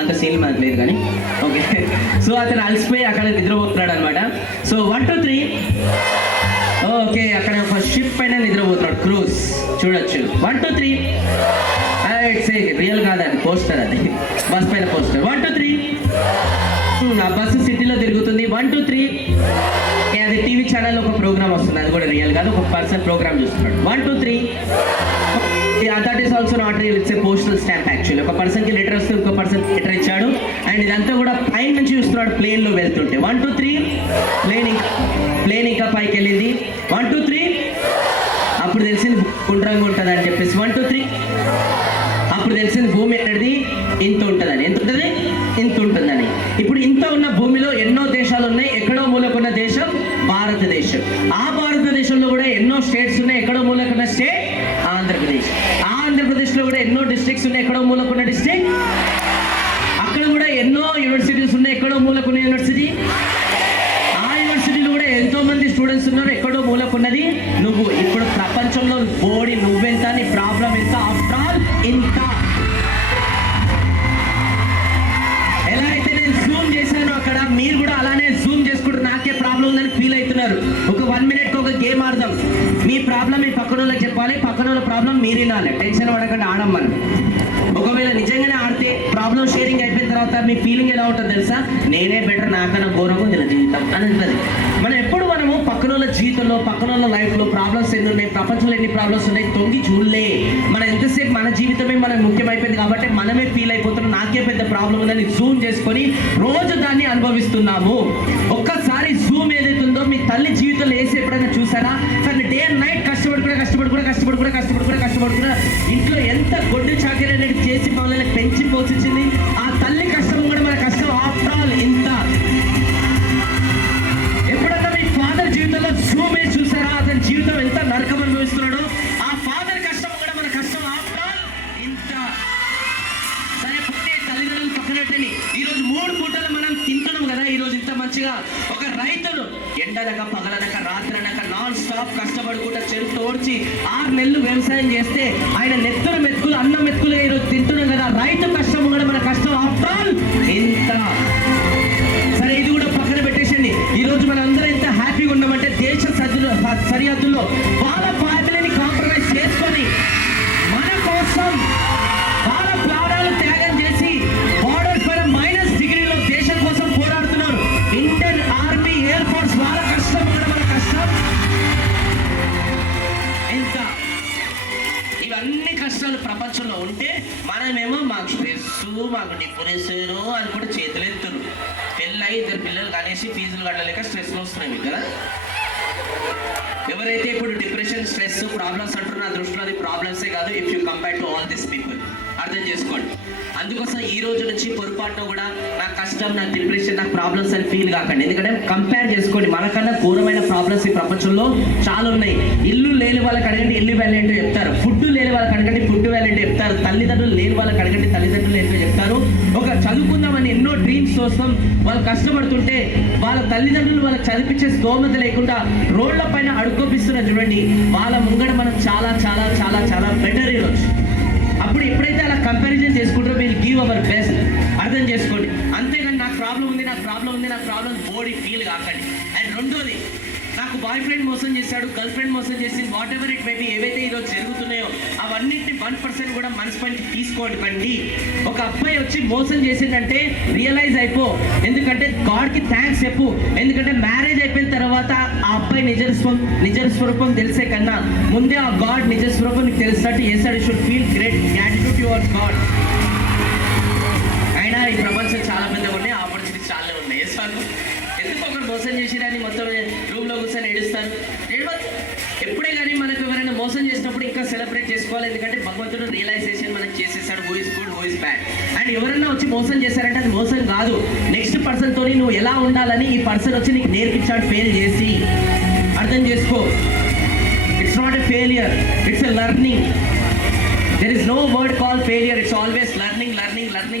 అంత సీన్ మనకు లేదు కానీ ఓకే, సో అతను అలసిపోయి అక్కడ నిద్రపోతున్నాడు అనమాట. సో 1 2 3. ఓకే, అక్కడ ఒక షిప్ పైన నిద్రపోతున్నాడు, క్రూజ్ చూడొచ్చు. 1 2 3. ఇట్స్ రియల్ కాదు, అది పోస్టర్, అది బస్ పైన పోస్టర్. 1 2 3. ఆ బస్సు సిటీలో తిరుగుతుంది. 1 2 3. అది టీవీ ఛానల్లో ఒక ప్రోగ్రామ్ వస్తుంది, అది కూడా రియల్ కాదు, ఒక పర్సన్ ప్రోగ్రామ్ చూస్తున్నాడు. 1 2 3. That is also not real, it's a postal stamp actually. ఒక పర్సన్కి లెటర్ వస్తే ఇంకో పర్సన్ లెటర్ ఇచ్చాడు, అండ్ ఇదంతా కూడా పైన నుంచి చూస్తున్నాడు ప్లేన్లో వెళ్తుంటే. 1 2 3. ప్లేన్ ఇంకా పైకి వెళ్ళింది. 1 2 3. అప్పుడు తెలిసింది గుండ్రంగా ఉంటుంది అని చెప్పేసి. 1 2 3. అప్పుడు తెలిసింది భూమి ఎక్కడిది ఇంత ఉంటుందని. ఎంత ఉంటుంది? ఇంత ఉంటుందని. ఇప్పుడు ఇంత ఉన్న భూమిలో ఎన్నో దేశాలు ఉన్నాయి, ఎక్కడో మూలకున్న దేశం భారతదేశం. ఆ భారతదేశంలో కూడా ఎన్నో స్టేట్స్ ఉన్నాయి, ఎక్కడో మూలకున్న స్టేట్ ఆంధ్రప్రదేశ్. ఆ ఆంధ్రప్రదేశ్లో కూడా ఎన్నో డిస్ట్రిక్ట్స్ ఉన్నాయి, ఎక్కడో మూలకున్న డిస్ట్రిక్ట్. అక్కడ కూడా ఎన్నో యూనివర్సిటీస్ ఉన్నాయి, ఎక్కడో మూలకున్న యూనివర్సిటీ. ఆ యూనివర్సిటీలో కూడా ఎంతో మంది స్టూడెంట్స్ ఉన్నారు, ఎక్కడో మూలకున్నది నువ్వు. ఇప్పుడు ప్రపంచంలో బోడి నువ్వెంత, నీ ప్రాబ్లం ఎంత, ఆఫ్టర్ ఆల్ ఇంత. ఎలా అయితే నేను జూమ్ చేశాను అక్కడ, మీరు కూడా అలానే జూమ్ చేసుకుంటూ నాకే ప్రాబ్లం ఉందని ఫీల్ అవుతున్నారు. ఒక 1 minute ఒక గేమ్ ఆడదాం. మీ ప్రాబ్లం మీ పక్కన వాళ్ళకి చెప్పాలి, పక్కన వాళ్ళ ప్రాబ్లం మీరు వినాలి. టెన్షన్ పడకుండా ఆడమ్మని. ఒకవేళ నిజంగానే ఆడితే ప్రాబ్లం షేరింగ్ అయిపోయిన తర్వాత మీ ఫీలింగ్ ఎలా ఉంటుంది తెలుసా? నేనే బెటర్, నాకన్నా ఘోరంగా ఉంది జీవితం అని ఉంటుంది. మనము పక్కన వాళ్ళ జీవితంలో, పక్కన వాళ్ళ లైఫ్లో ప్రాబ్లమ్స్ ఎన్ని ఉన్నాయి, ప్రపంచంలో ఎన్ని ప్రాబ్లమ్స్ ఉన్నాయి తొంగి చూడలే. మనం ఎంతసేపు మన జీవితమే మనకు ముఖ్యమైపోయింది కాబట్టి మనమే ఫీల్ అయిపోతున్నాం, నాకే పెద్ద ప్రాబ్లం ఉందని జూమ్ చేసుకొని రోజు దాన్ని అనుభవిస్తున్నాము. ఒక్కసారి జూమ్ ఏదైతుందో మీ తల్లి జీవితంలో వేసి ఎప్పుడైనా చూసారా? కానీ డే అండ్ నైట్ కష్టపడుకున్నా ఇంట్లో ఎంత గొడ్డు చాకరీ అనేది చేసి మనల్ని పెంచి పోషించింది. ఆ తల్లి కష్టం కూడా మన కష్టం, ఆఫ్టర్ ఆల్ ఇంత. ఎప్పుడన్నా మీ ఫాదర్ జీవితంలో జూమ్ వేసి చూసారా? అతని జీవితం ఎంత నరకం అనుభవిస్తున్నాడో, ఆ ఫాదర్ కష్టం కూడా మన కష్టం, ఆఫ్టర్ ఆల్ ఇంత. సరే, పుట్టే తల్లిదండ్రులు పక్కనట్టని ఈరోజు 3 పూటలు మనం తింటున్నాం కదా. ఈరోజు ఇంత మంచిగా ఒక రైతును ఎండనక పగలనక రాత్రనక నాన్ స్టాప్ కష్టపడుకుంటా చెరుకు తోడ్చి 6 నెలలు వ్యవసాయం చేస్తే ఆయన నెత్తుల మెతుకులు, అన్నం మెతుకులుగా ఈరోజు తింటున్నాం కదా. రైతు కష్టం కూడా మన కష్టం, ఆఫ్టర్ ఆల్ ఇంత. సరే, ఇది కూడా పక్కన పెట్టేసండి. ఈరోజు మనం అందరం ఎంత హ్యాపీగా ఉన్నామంటే దేశ సరిహద్దుల్లో వాళ్ళ ఫ్యామిలీని కాంప్రమైజ్ చేసుకొని మన కోసం వాళ్ళ ప్రాణాలు త్యాగం చేసి బార్డర్స్ పైన -డిగ్రీలో దేశం కోసం పోరాడుతున్నారు. ఇండియన్ ఆర్మీ, ఎయిర్ ఫోర్స్, వాళ్ళ కష్టం కూడా మన కష్టం ఎంత. ఇవన్నీ కష్టాలు ప్రపంచంలో ఉంటే మనమేమో మాకు స్ట్రెస్, మాకు డిప్రెషన్ అని కూడా చేతులెత్తురు. పెళ్ళై 2 పిల్లలు కనేసి ఫీజులు కట్టలేక స్ట్రెస్లో వస్తున్నాయి మీకు కదా. ఎవరైతే ఇప్పుడు డిప్రెషన్, స్ట్రెస్, ప్రాబ్లమ్స్ అంటున్న దృష్టిలో అది ప్రాబ్లమ్సే కాదు. If you compare to all this people, అర్థం చేసుకోండి. అందుకోసం ఈ రోజు నుంచి పొరపాటున కూడా నాకు కష్టం, నాకు డిప్రెషన్, నాకు ప్రాబ్లమ్స్ అని ఫీల్ కాకండి. ఎందుకంటే కంపేర్ చేసుకోండి, మనకన్నా ఘోరమైన ప్రాబ్లమ్స్ ఈ ప్రపంచంలో చాలా ఉన్నాయి. ఇల్లు లేని వాళ్ళకి అడగండి ఇల్లు వాల్యూ ఏంటో చెప్తారు, ఫుడ్ లేని వాళ్ళకి అడగండి ఫుడ్ వాల్యూ ఏంటో చెప్తారు, తల్లిదండ్రులు లేని వాళ్ళకి అడగండి తల్లిదండ్రులు ఏంటో చెప్తారు. ఒక చదువుకుందామని ఎన్నో డ్రీమ్స్ కోసం వాళ్ళు కష్టపడుతుంటే వాళ్ళ తల్లిదండ్రులు వాళ్ళకి చదివించే స్తోమత లేకుండా రోడ్ల పైన అడుక్కోపిస్తున్నారు చూడండి, వాళ్ళ ముంగడ మనం చాలా చాలా చాలా చాలా బెటర్ ఈరోజు. అప్పుడు ఎప్పుడైతే అలా కంపారిజన్ చేసుకుంటారో వీళ్ళు గివ్ అవర్ బెస్ట్, అర్థం చేసుకోండి. అంతేగాని నాకు ప్రాబ్లం ఉంది, నాకు ప్రాబ్లం ఉంది, నాకు ప్రాబ్లం బాడీ ఫీల్ కాకండి. అండ్ రెండోది, నాకు బాయ్ ఫ్రెండ్ మోసం చేశాడు, గర్ల్ ఫ్రెండ్ మోసం చేసింది, వాట్ ఎవర్ ఇట్ మేబీ, ఏవైతే ఈరోజు జరుగుతున్నాయో అవన్నింటిని 1% కూడా మనసు పైకి తీసుకోకండి. ఒక అబ్బాయి వచ్చి మోసం చేసిందంటే రియలైజ్ అయిపో, ఎందుకంటే గాడ్కి థ్యాంక్స్ చెప్పు. ఎందుకంటే మ్యారేజ్ అయిపోయిన తర్వాత ఆ అబ్బాయి నిజ స్వరూపం తెలిసే కన్నా ముందే ఆ గాడ్ నిజ స్వరూపం నీకు తెలిసినట్టు చేస్తాడు. Should feel great gratitude towards God. అయినా ఈ ప్రపంచం చాలా పెద్దగా ఉన్నాయి, ఆపర్చునిటీస్ చాలా ఉన్నాయి. ఎందుకు ఒకరు మోసం చేసిరని మొత్తం రూమ్లో కూర్చొని ఏడుస్తారు? ఏడవచ్చు. ఎప్పుడే కానీ మనకు ఎవరైనా మోసం చేసినప్పుడు ఇంకా సెలబ్రేట్ చేసుకోవాలి, ఎందుకంటే భగవంతుడు రియలైజేషన్ మనకు చేసేసాడు who is good who is bad. And ఎవరైనా వచ్చి మోసం చేశారంటే అది మోసం కాదు, నెక్స్ట్ పర్సన్తో నువ్వు ఎలా ఉండాలని ఈ పర్సన్ వచ్చి నీకు నేర్పించాడు ఫెయిల్ చేసి. అర్థం చేసుకో, it's not a failure, it's a learning. There is no word called failure, it's always learning,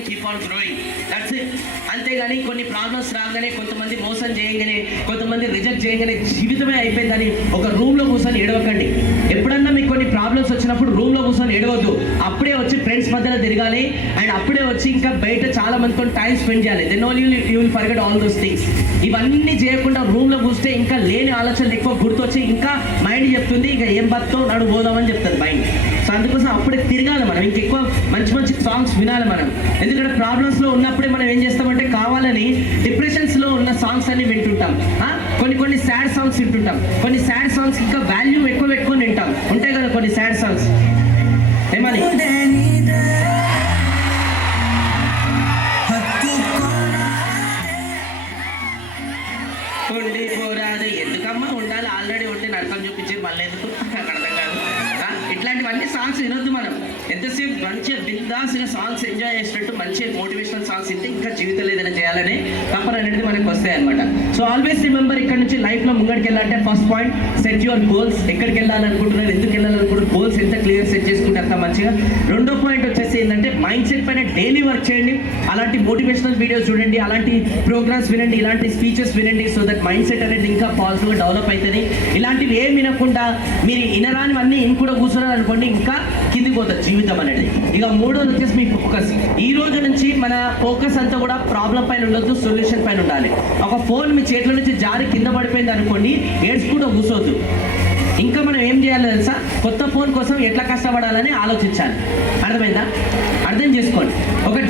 keep on growing, that's it. అంతేగాని కొన్ని ప్రాబ్లమ్స్ రాగానే కొంతమంది మోసం చేయగానే, కొంతమంది రిజెక్ట్ చేయగానే జీవితమే అయిపోయిందని ఒక రూమ్లో కూర్చొని ఏడవకండి. ఎప్పుడన్నా మీకు కొన్ని ప్రాబ్లమ్స్ వచ్చినప్పుడు రూమ్లో కూర్చొని ఏడవద్దు, అప్పుడే వచ్చి ఫ్రెండ్స్ మధ్యలో తిరగాలి. అండ్ అప్పుడే వచ్చి ఇంకా బయట చాలా మందితో టైం స్పెండ్ చేయాలి. Then only you will forget all those things. ఇవన్నీ చేయకుండా రూమ్లో కూర్చొస్తే ఇంకా లేని ఆలోచనలు ఎక్కువ గుర్తొచ్చి ఇంకా మైండ్ చెప్తుంది ఇంకా ఏం బతుతో నడు పోదామని చెప్తుంది మైండ్. సో అందుకోసం అప్పుడే తిరగాలి మనం, ఇంకెక్కువ మంచి మంచి సాంగ్స్ వినాలి మనం. ఎందుకంటే ప్రాబ్లమ్స్లో ఉన్నప్పుడే మనం ఏం చేస్తామంటే కావాలని డిప్రెషన్స్లో ఉన్న సాంగ్స్ అన్ని వింటుంటాం, కొన్ని సాడ్ సాంగ్స్ వింటుంటాం, కొన్ని సాడ్ సాంగ్స్ ఇంకా వాల్యూ ఎక్కువ పెట్టుకొని వింటాం, ఉంటాయి కదా కొన్ని సాడ్ సాంగ్స్. ఏమని ఉండిపోరాదు, ఎందుకమ్మా ఉండాలి, ఆల్రెడీ ఉంటే నరకం చూపించే మళ్ళీ ఎందుకు, నాకు అర్థం కాదు. ఇట్లాంటివన్నీ సాంగ్స్ వినొద్దు మనం. ఎంతసేపు మంచిగా బిందాస్గా సాంగ్స్ ఎంజాయ్ చేసినట్టు మంచిగా మోటివేషనల్ సాంగ్స్ వింటే ఇంకా జీవితంలో ఏదైనా చేయాలని తప్పన అనేది మనకు వస్తాయి అనమాట. సో ఆల్వేస్ రిమెంబర్, ఇక్కడ నుంచి లైఫ్లో ముంగడికి వెళ్ళాలంటే first point set your goals. ఎక్కడికి వెళ్ళాలనుకుంటున్నారు, ఎందుకు వెళ్ళాలనుకుంటున్నారు, గోల్స్ ఎంత క్లియర్ సెట్ చేసుకుంటే అంత మంచిగా. రెండో పాయింట్ వచ్చేసి ఏంటంటే మైండ్ సెట్ పైన డైలీ వర్క్ చేయండి. అలాంటి మోటివేషనల్ వీడియోస్ చూడండి, అలాంటి ప్రోగ్రామ్స్ వినండి, ఇలాంటి స్పీచెస్ వినండి. సో దట్ మైండ్ సెట్ అనేది ఇంకా పాజిటివ్గా డెవలప్ అవుతుంది. ఇలాంటివి ఏం వినకుండా మీరు ఇనరానివన్నీ ఇన్ కూడా కూర్చున్నారు అనుకోండి, ఇంకా కిందికి పోతుంది జీవితం అనేది. ఇక మూడోది వచ్చేసి మీ ఫోకస్. ఈ రోజు నుంచి మన ఫోకస్ అంతా కూడా ప్రాబ్లం పైన ఉండొద్దు, సొల్యూషన్ పైన ఉండాలి. ఒక ఫోన్ మీ చేతిలో నుంచి జారి కింద పడిపోయింది అనుకోండి, ఏడ్చుకుంటూ కూర్చోవద్దు. ఇంకా మనం ఏం చేయాలో తెలుసా, కొత్త ఫోన్ కోసం ఎట్లా కష్టపడాలని ఆలోచించాలి. అర్థమైందా? అర్థం చేసుకోండి. ఒకటి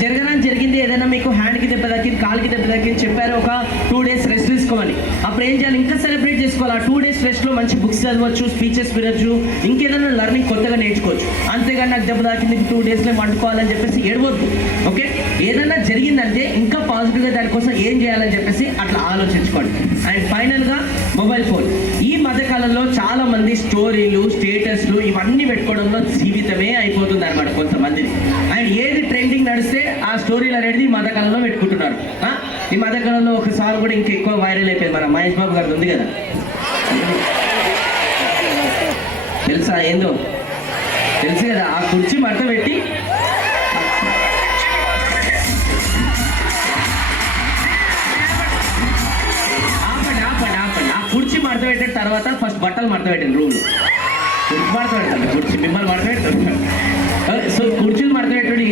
జరిగింది, ఏదైనా మీకు హ్యాండ్కి దెబ్బ తగ్గింది, కాలుకి దెబ్బ తగ్గింది, చెప్పారు ఒక 2 days రెస్ట్ తీసుకోమని. అప్పుడు ఏం చేయాలి, ఇంకా సెలబ్రేట్ చేసుకోవాలి. ఆ 2 days రెస్ట్లో మంచి బుక్స్ చదవచ్చు, స్పీచెస్ వినొచ్చు, ఇంకేదైనా లెర్నింగ్ కొత్తగా నేర్చుకోవచ్చు. అంతేగాని నాకు దెబ్బ తాకింది 2 daysలో వండుకోవాలని చెప్పేసి ఏడవద్దు. ఓకే, ఏదైనా జరిగిందంటే ఇంకా పాజిటివ్గా దానికోసం ఏం చేయాలని చెప్పేసి అట్లా ఆలోచించుకోండి. అండ్ ఫైనల్గా మొబైల్ ఫోన్. ఈ మధ్యకాలంలో చాలా మంది స్టోరీలు, స్టేటస్లు ఇవన్నీ పెట్టుకోవడంలో జీవితమే అయిపోతుంది అనమాట కొంతమంది. అండ్ ఏది ట్రెండింగ్ నడిస్తే ఆ స్టోరీలు అనేది ఈ మధ్యకాలంలో పెట్టుకుంటున్నారు. ఈ మధ్యకాలంలో ఒకసారి కూడా ఇంకా ఎక్కువ వైరల్ అయిపోయింది, మన మహేష్ బాబు గారిది ఉంది కదా, తెలుసా ఏందో తెలుసు కదా, ఆ కుర్చీ మడత పెట్టి కుర్చీ మడత పెట్టిన తర్వాత ఫస్ట్ బట్టలు మడత పెట్టింది రూమ్లో. మడత పెడతాడు కుర్చీ, మిమ్మల్ని మడత పెడతాడు. సో కుర్చీలు మడత పెట్టుడు,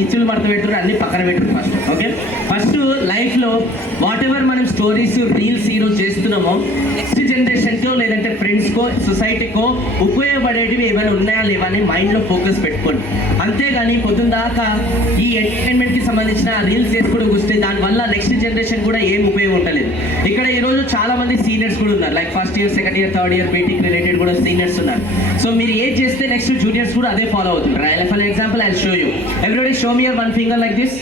ఈచులు మడత పెట్టుడు అన్ని పక్కన పెట్టుడు ఫస్ట్. ఓకే, ఫస్ట్ లైఫ్లో వాట్ ఎవర్ మనం స్టోరీస్, రీల్స్ ఈరోజు చేస్తున్నామో నెక్స్ట్ జనరేషన్కో లేదంటే ఫ్రెండ్స్కో, సొసైటీకో ఉపయోగపడేటివి ఏమైనా ఉన్నాయా లేవా అని మైండ్లో ఫోకస్ పెట్టుకోండి. అంతేగాని పొద్దున్న దాకా ఈ ఎంటర్టైన్మెంట్కి సంబంధించిన రీల్స్ చేసుకోవడం వస్తే దానివల్ల నెక్స్ట్ జనరేషన్ కూడా ఏం ఉపయోగం ఉండలేదు. ఇక్కడ ఈరోజు చాలా మంది సీనియర్స్ కూడా ఉన్నారు, like first year, second year, third year BTech related కూడా సీనియర్స్ ఉన్నారు. సో మీరు ఏం చేస్తే నెక్స్ట్ జూనియర్స్ కూడా అదే ఫాలో అవుతుంటారు. For example I show you, everybody show me your 1 finger like this.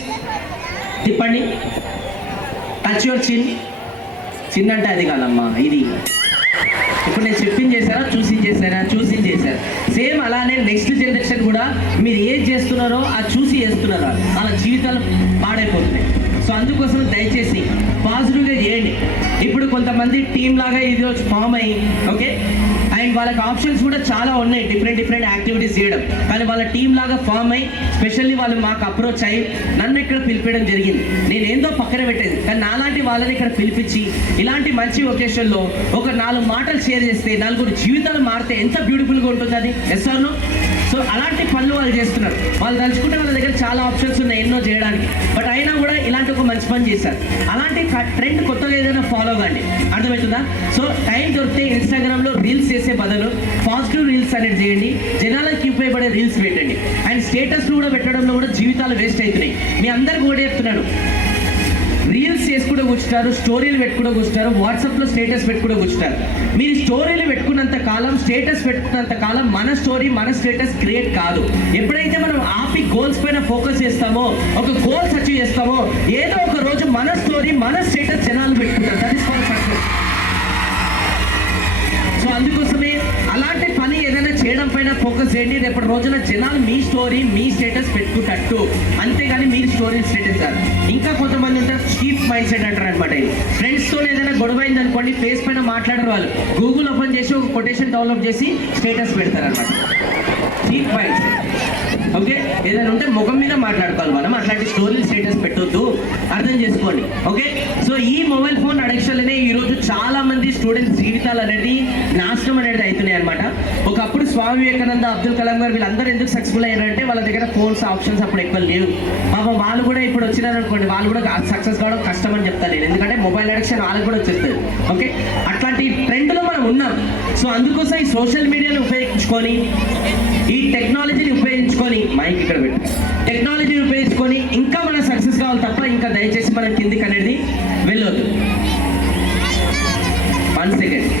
తిప్పండి, టచ్ యువర్ చిన్. చిన్ అంటే అది కాదమ్మా, ఇది ఇప్పుడు నేను చెప్పింది చేశారా, చూసి చేశారా? సేమ్ అలానే నెక్స్ట్ జనరేషన్ కూడా మీరు ఏం చేస్తున్నారో అది చూసి చేస్తున్నారా, వాళ్ళ జీవితాలు పాడైపోతున్నాయి. సో అందుకోసం దయచేసి పాజిటివ్గా చేయండి. ఇప్పుడు కొంతమంది టీం లాగా ఈరోజు ఫామ్ అయ్యి ఓకే, అండ్ వాళ్ళకి ఆప్షన్స్ కూడా చాలా ఉన్నాయి డిఫరెంట్ యాక్టివిటీస్ చేయడం. కానీ వాళ్ళ టీం లాగా ఫామ్ అయ్యి స్పెషల్లీ వాళ్ళు మాకు అప్రోచ్ అయ్యి నన్ను ఇక్కడ పిలిపించడం జరిగింది. నేను ఏందో పక్కన పెట్టేది, కానీ నాలాంటి వాళ్ళని ఇక్కడ పిలిపించి ఇలాంటి మంచి ఒకేషన్లో ఒక 4 మాటలు షేర్ చేస్తే 4 జీవితాలు మారితే ఎంత బ్యూటిఫుల్గా ఉంటుంది అది. Yes or no? సో అలాంటి పనులు వాళ్ళు చేస్తున్నారు. వాళ్ళు తలుచుకుంటే వాళ్ళ దగ్గర చాలా ఆప్షన్స్ ఉన్నాయి ఎన్నో చేయడానికి, బట్ అయినా కూడా ఇలాంటి ఒక మంచి పని చేశారు. అలాంటి ట్రెండ్ కొత్తగా ఏదైనా ఫాలో కాండి, అర్థమవుతుందా? సో టైం దొరికితే ఇన్స్టాగ్రామ్లో రీల్స్ చేసే బదులు పాజిటివ్ రీల్స్ అనేది చేయండి, జనాలకు ఉపయోగపడే రీల్స్ పెట్టండి. అండ్ స్టేటస్ కూడా పెట్టడంలో కూడా జీవితాలు వేస్ట్ అవుతున్నాయి. మీ అందరికి కూడా చెప్తున్నాను, రీల్స్ చేసుకుంటూ కూర్చుంటారు, స్టోరీలు పెట్టుకుంటూ కూర్చుంటారు, వాట్సాప్లో స్టేటస్ పెట్టుకుంటూ కూర్చుంటారు. మీరు స్టోరీలు పెట్టుకున్నంత కాలం, స్టేటస్ పెట్టుకున్నంత కాలం మన స్టోరీ మన స్టేటస్ క్రియేట్ కాదు. ఎప్పుడైతే మనం ఆపి గోల్స్ పైన ఫోకస్ చేస్తామో, ఒక గోల్స్ అచీవ్ చేస్తామో, ఏదో ఒక రోజు మన స్టోరీ మన స్టేటస్ జనాలు పెట్టుకుంటారు. That is called success. So అందుకోసమే అలాంటి పని ఏదైనా చేయడం పైన ఫోకస్ చేయండి. రేపటి రోజున జనాలు మీ స్టోరీ మీ స్టేటస్ పెట్టుకుంటట్టు, అంతేగాని మీరు స్టోరీ స్టేటస్ కాదు. ఇంకా కొంతమంది ఉంటారు చీప్ మైండ్ సెట్ అంటారు అనమాట. ఇది ఫ్రెండ్స్తో ఏదైనా గొడవ అయింది అనుకోండి, ఫేస్ పైన మాట్లాడరు వాళ్ళు, గూగుల్ ఓపెన్ చేసి ఒక కొటేషన్ డెవలప్ చేసి స్టేటస్ పెడతారు అనమాట. Cheap mind set. ఓకే, ఏదైనా ఉంటే ముఖం మీద మాట్లాడుకోవాలి మనం, అట్లాంటి స్టోరీ స్టేటస్ పెట్టొద్దు, అర్థం చేసుకోండి. ఓకే, సో ఈ మొబైల్ ఫోన్ అడిక్షన్లనే ఈరోజు చాలా మంది స్టూడెంట్స్ జీవితాలు అనేది నాశనం అనేది అవుతున్నాయి అనమాట. ఒకప్పుడు స్వామి వివేకానంద, అబ్దుల్ కలాం గారు వీళ్ళందరూ ఎందుకు సక్సెస్ఫుల్ అయ్యారంటే వాళ్ళ దగ్గర ఫోన్స్ ఆప్షన్స్ అప్పుడు ఎక్కువ లేవు. పాపం వాళ్ళు కూడా ఇప్పుడు వచ్చినారు అనుకోండి, వాళ్ళు కూడా సక్సెస్ కావడం కష్టం అని చెప్తాను నేను, ఎందుకంటే మొబైల్ అడిక్షన్ వాళ్ళకి కూడా వచ్చేస్తుంది. ఓకే, అట్లాంటి ట్రెండ్లో మనం ఉన్నాం. సో అందుకోసం ఈ సోషల్ మీడియాని ఉపయోగించుకొని, ఈ టెక్నాలజీని ఉపయోగించుకొని, మైక్ ఇక్కడ పెట్టి టెక్నాలజీని ఉపయోగించుకొని ఇంకా మనం సక్సెస్ కావాలి తప్ప ఇంకా దయచేసి మనం కిందికి అనేది వెళ్ళొద్దు. 1 సెకండ్.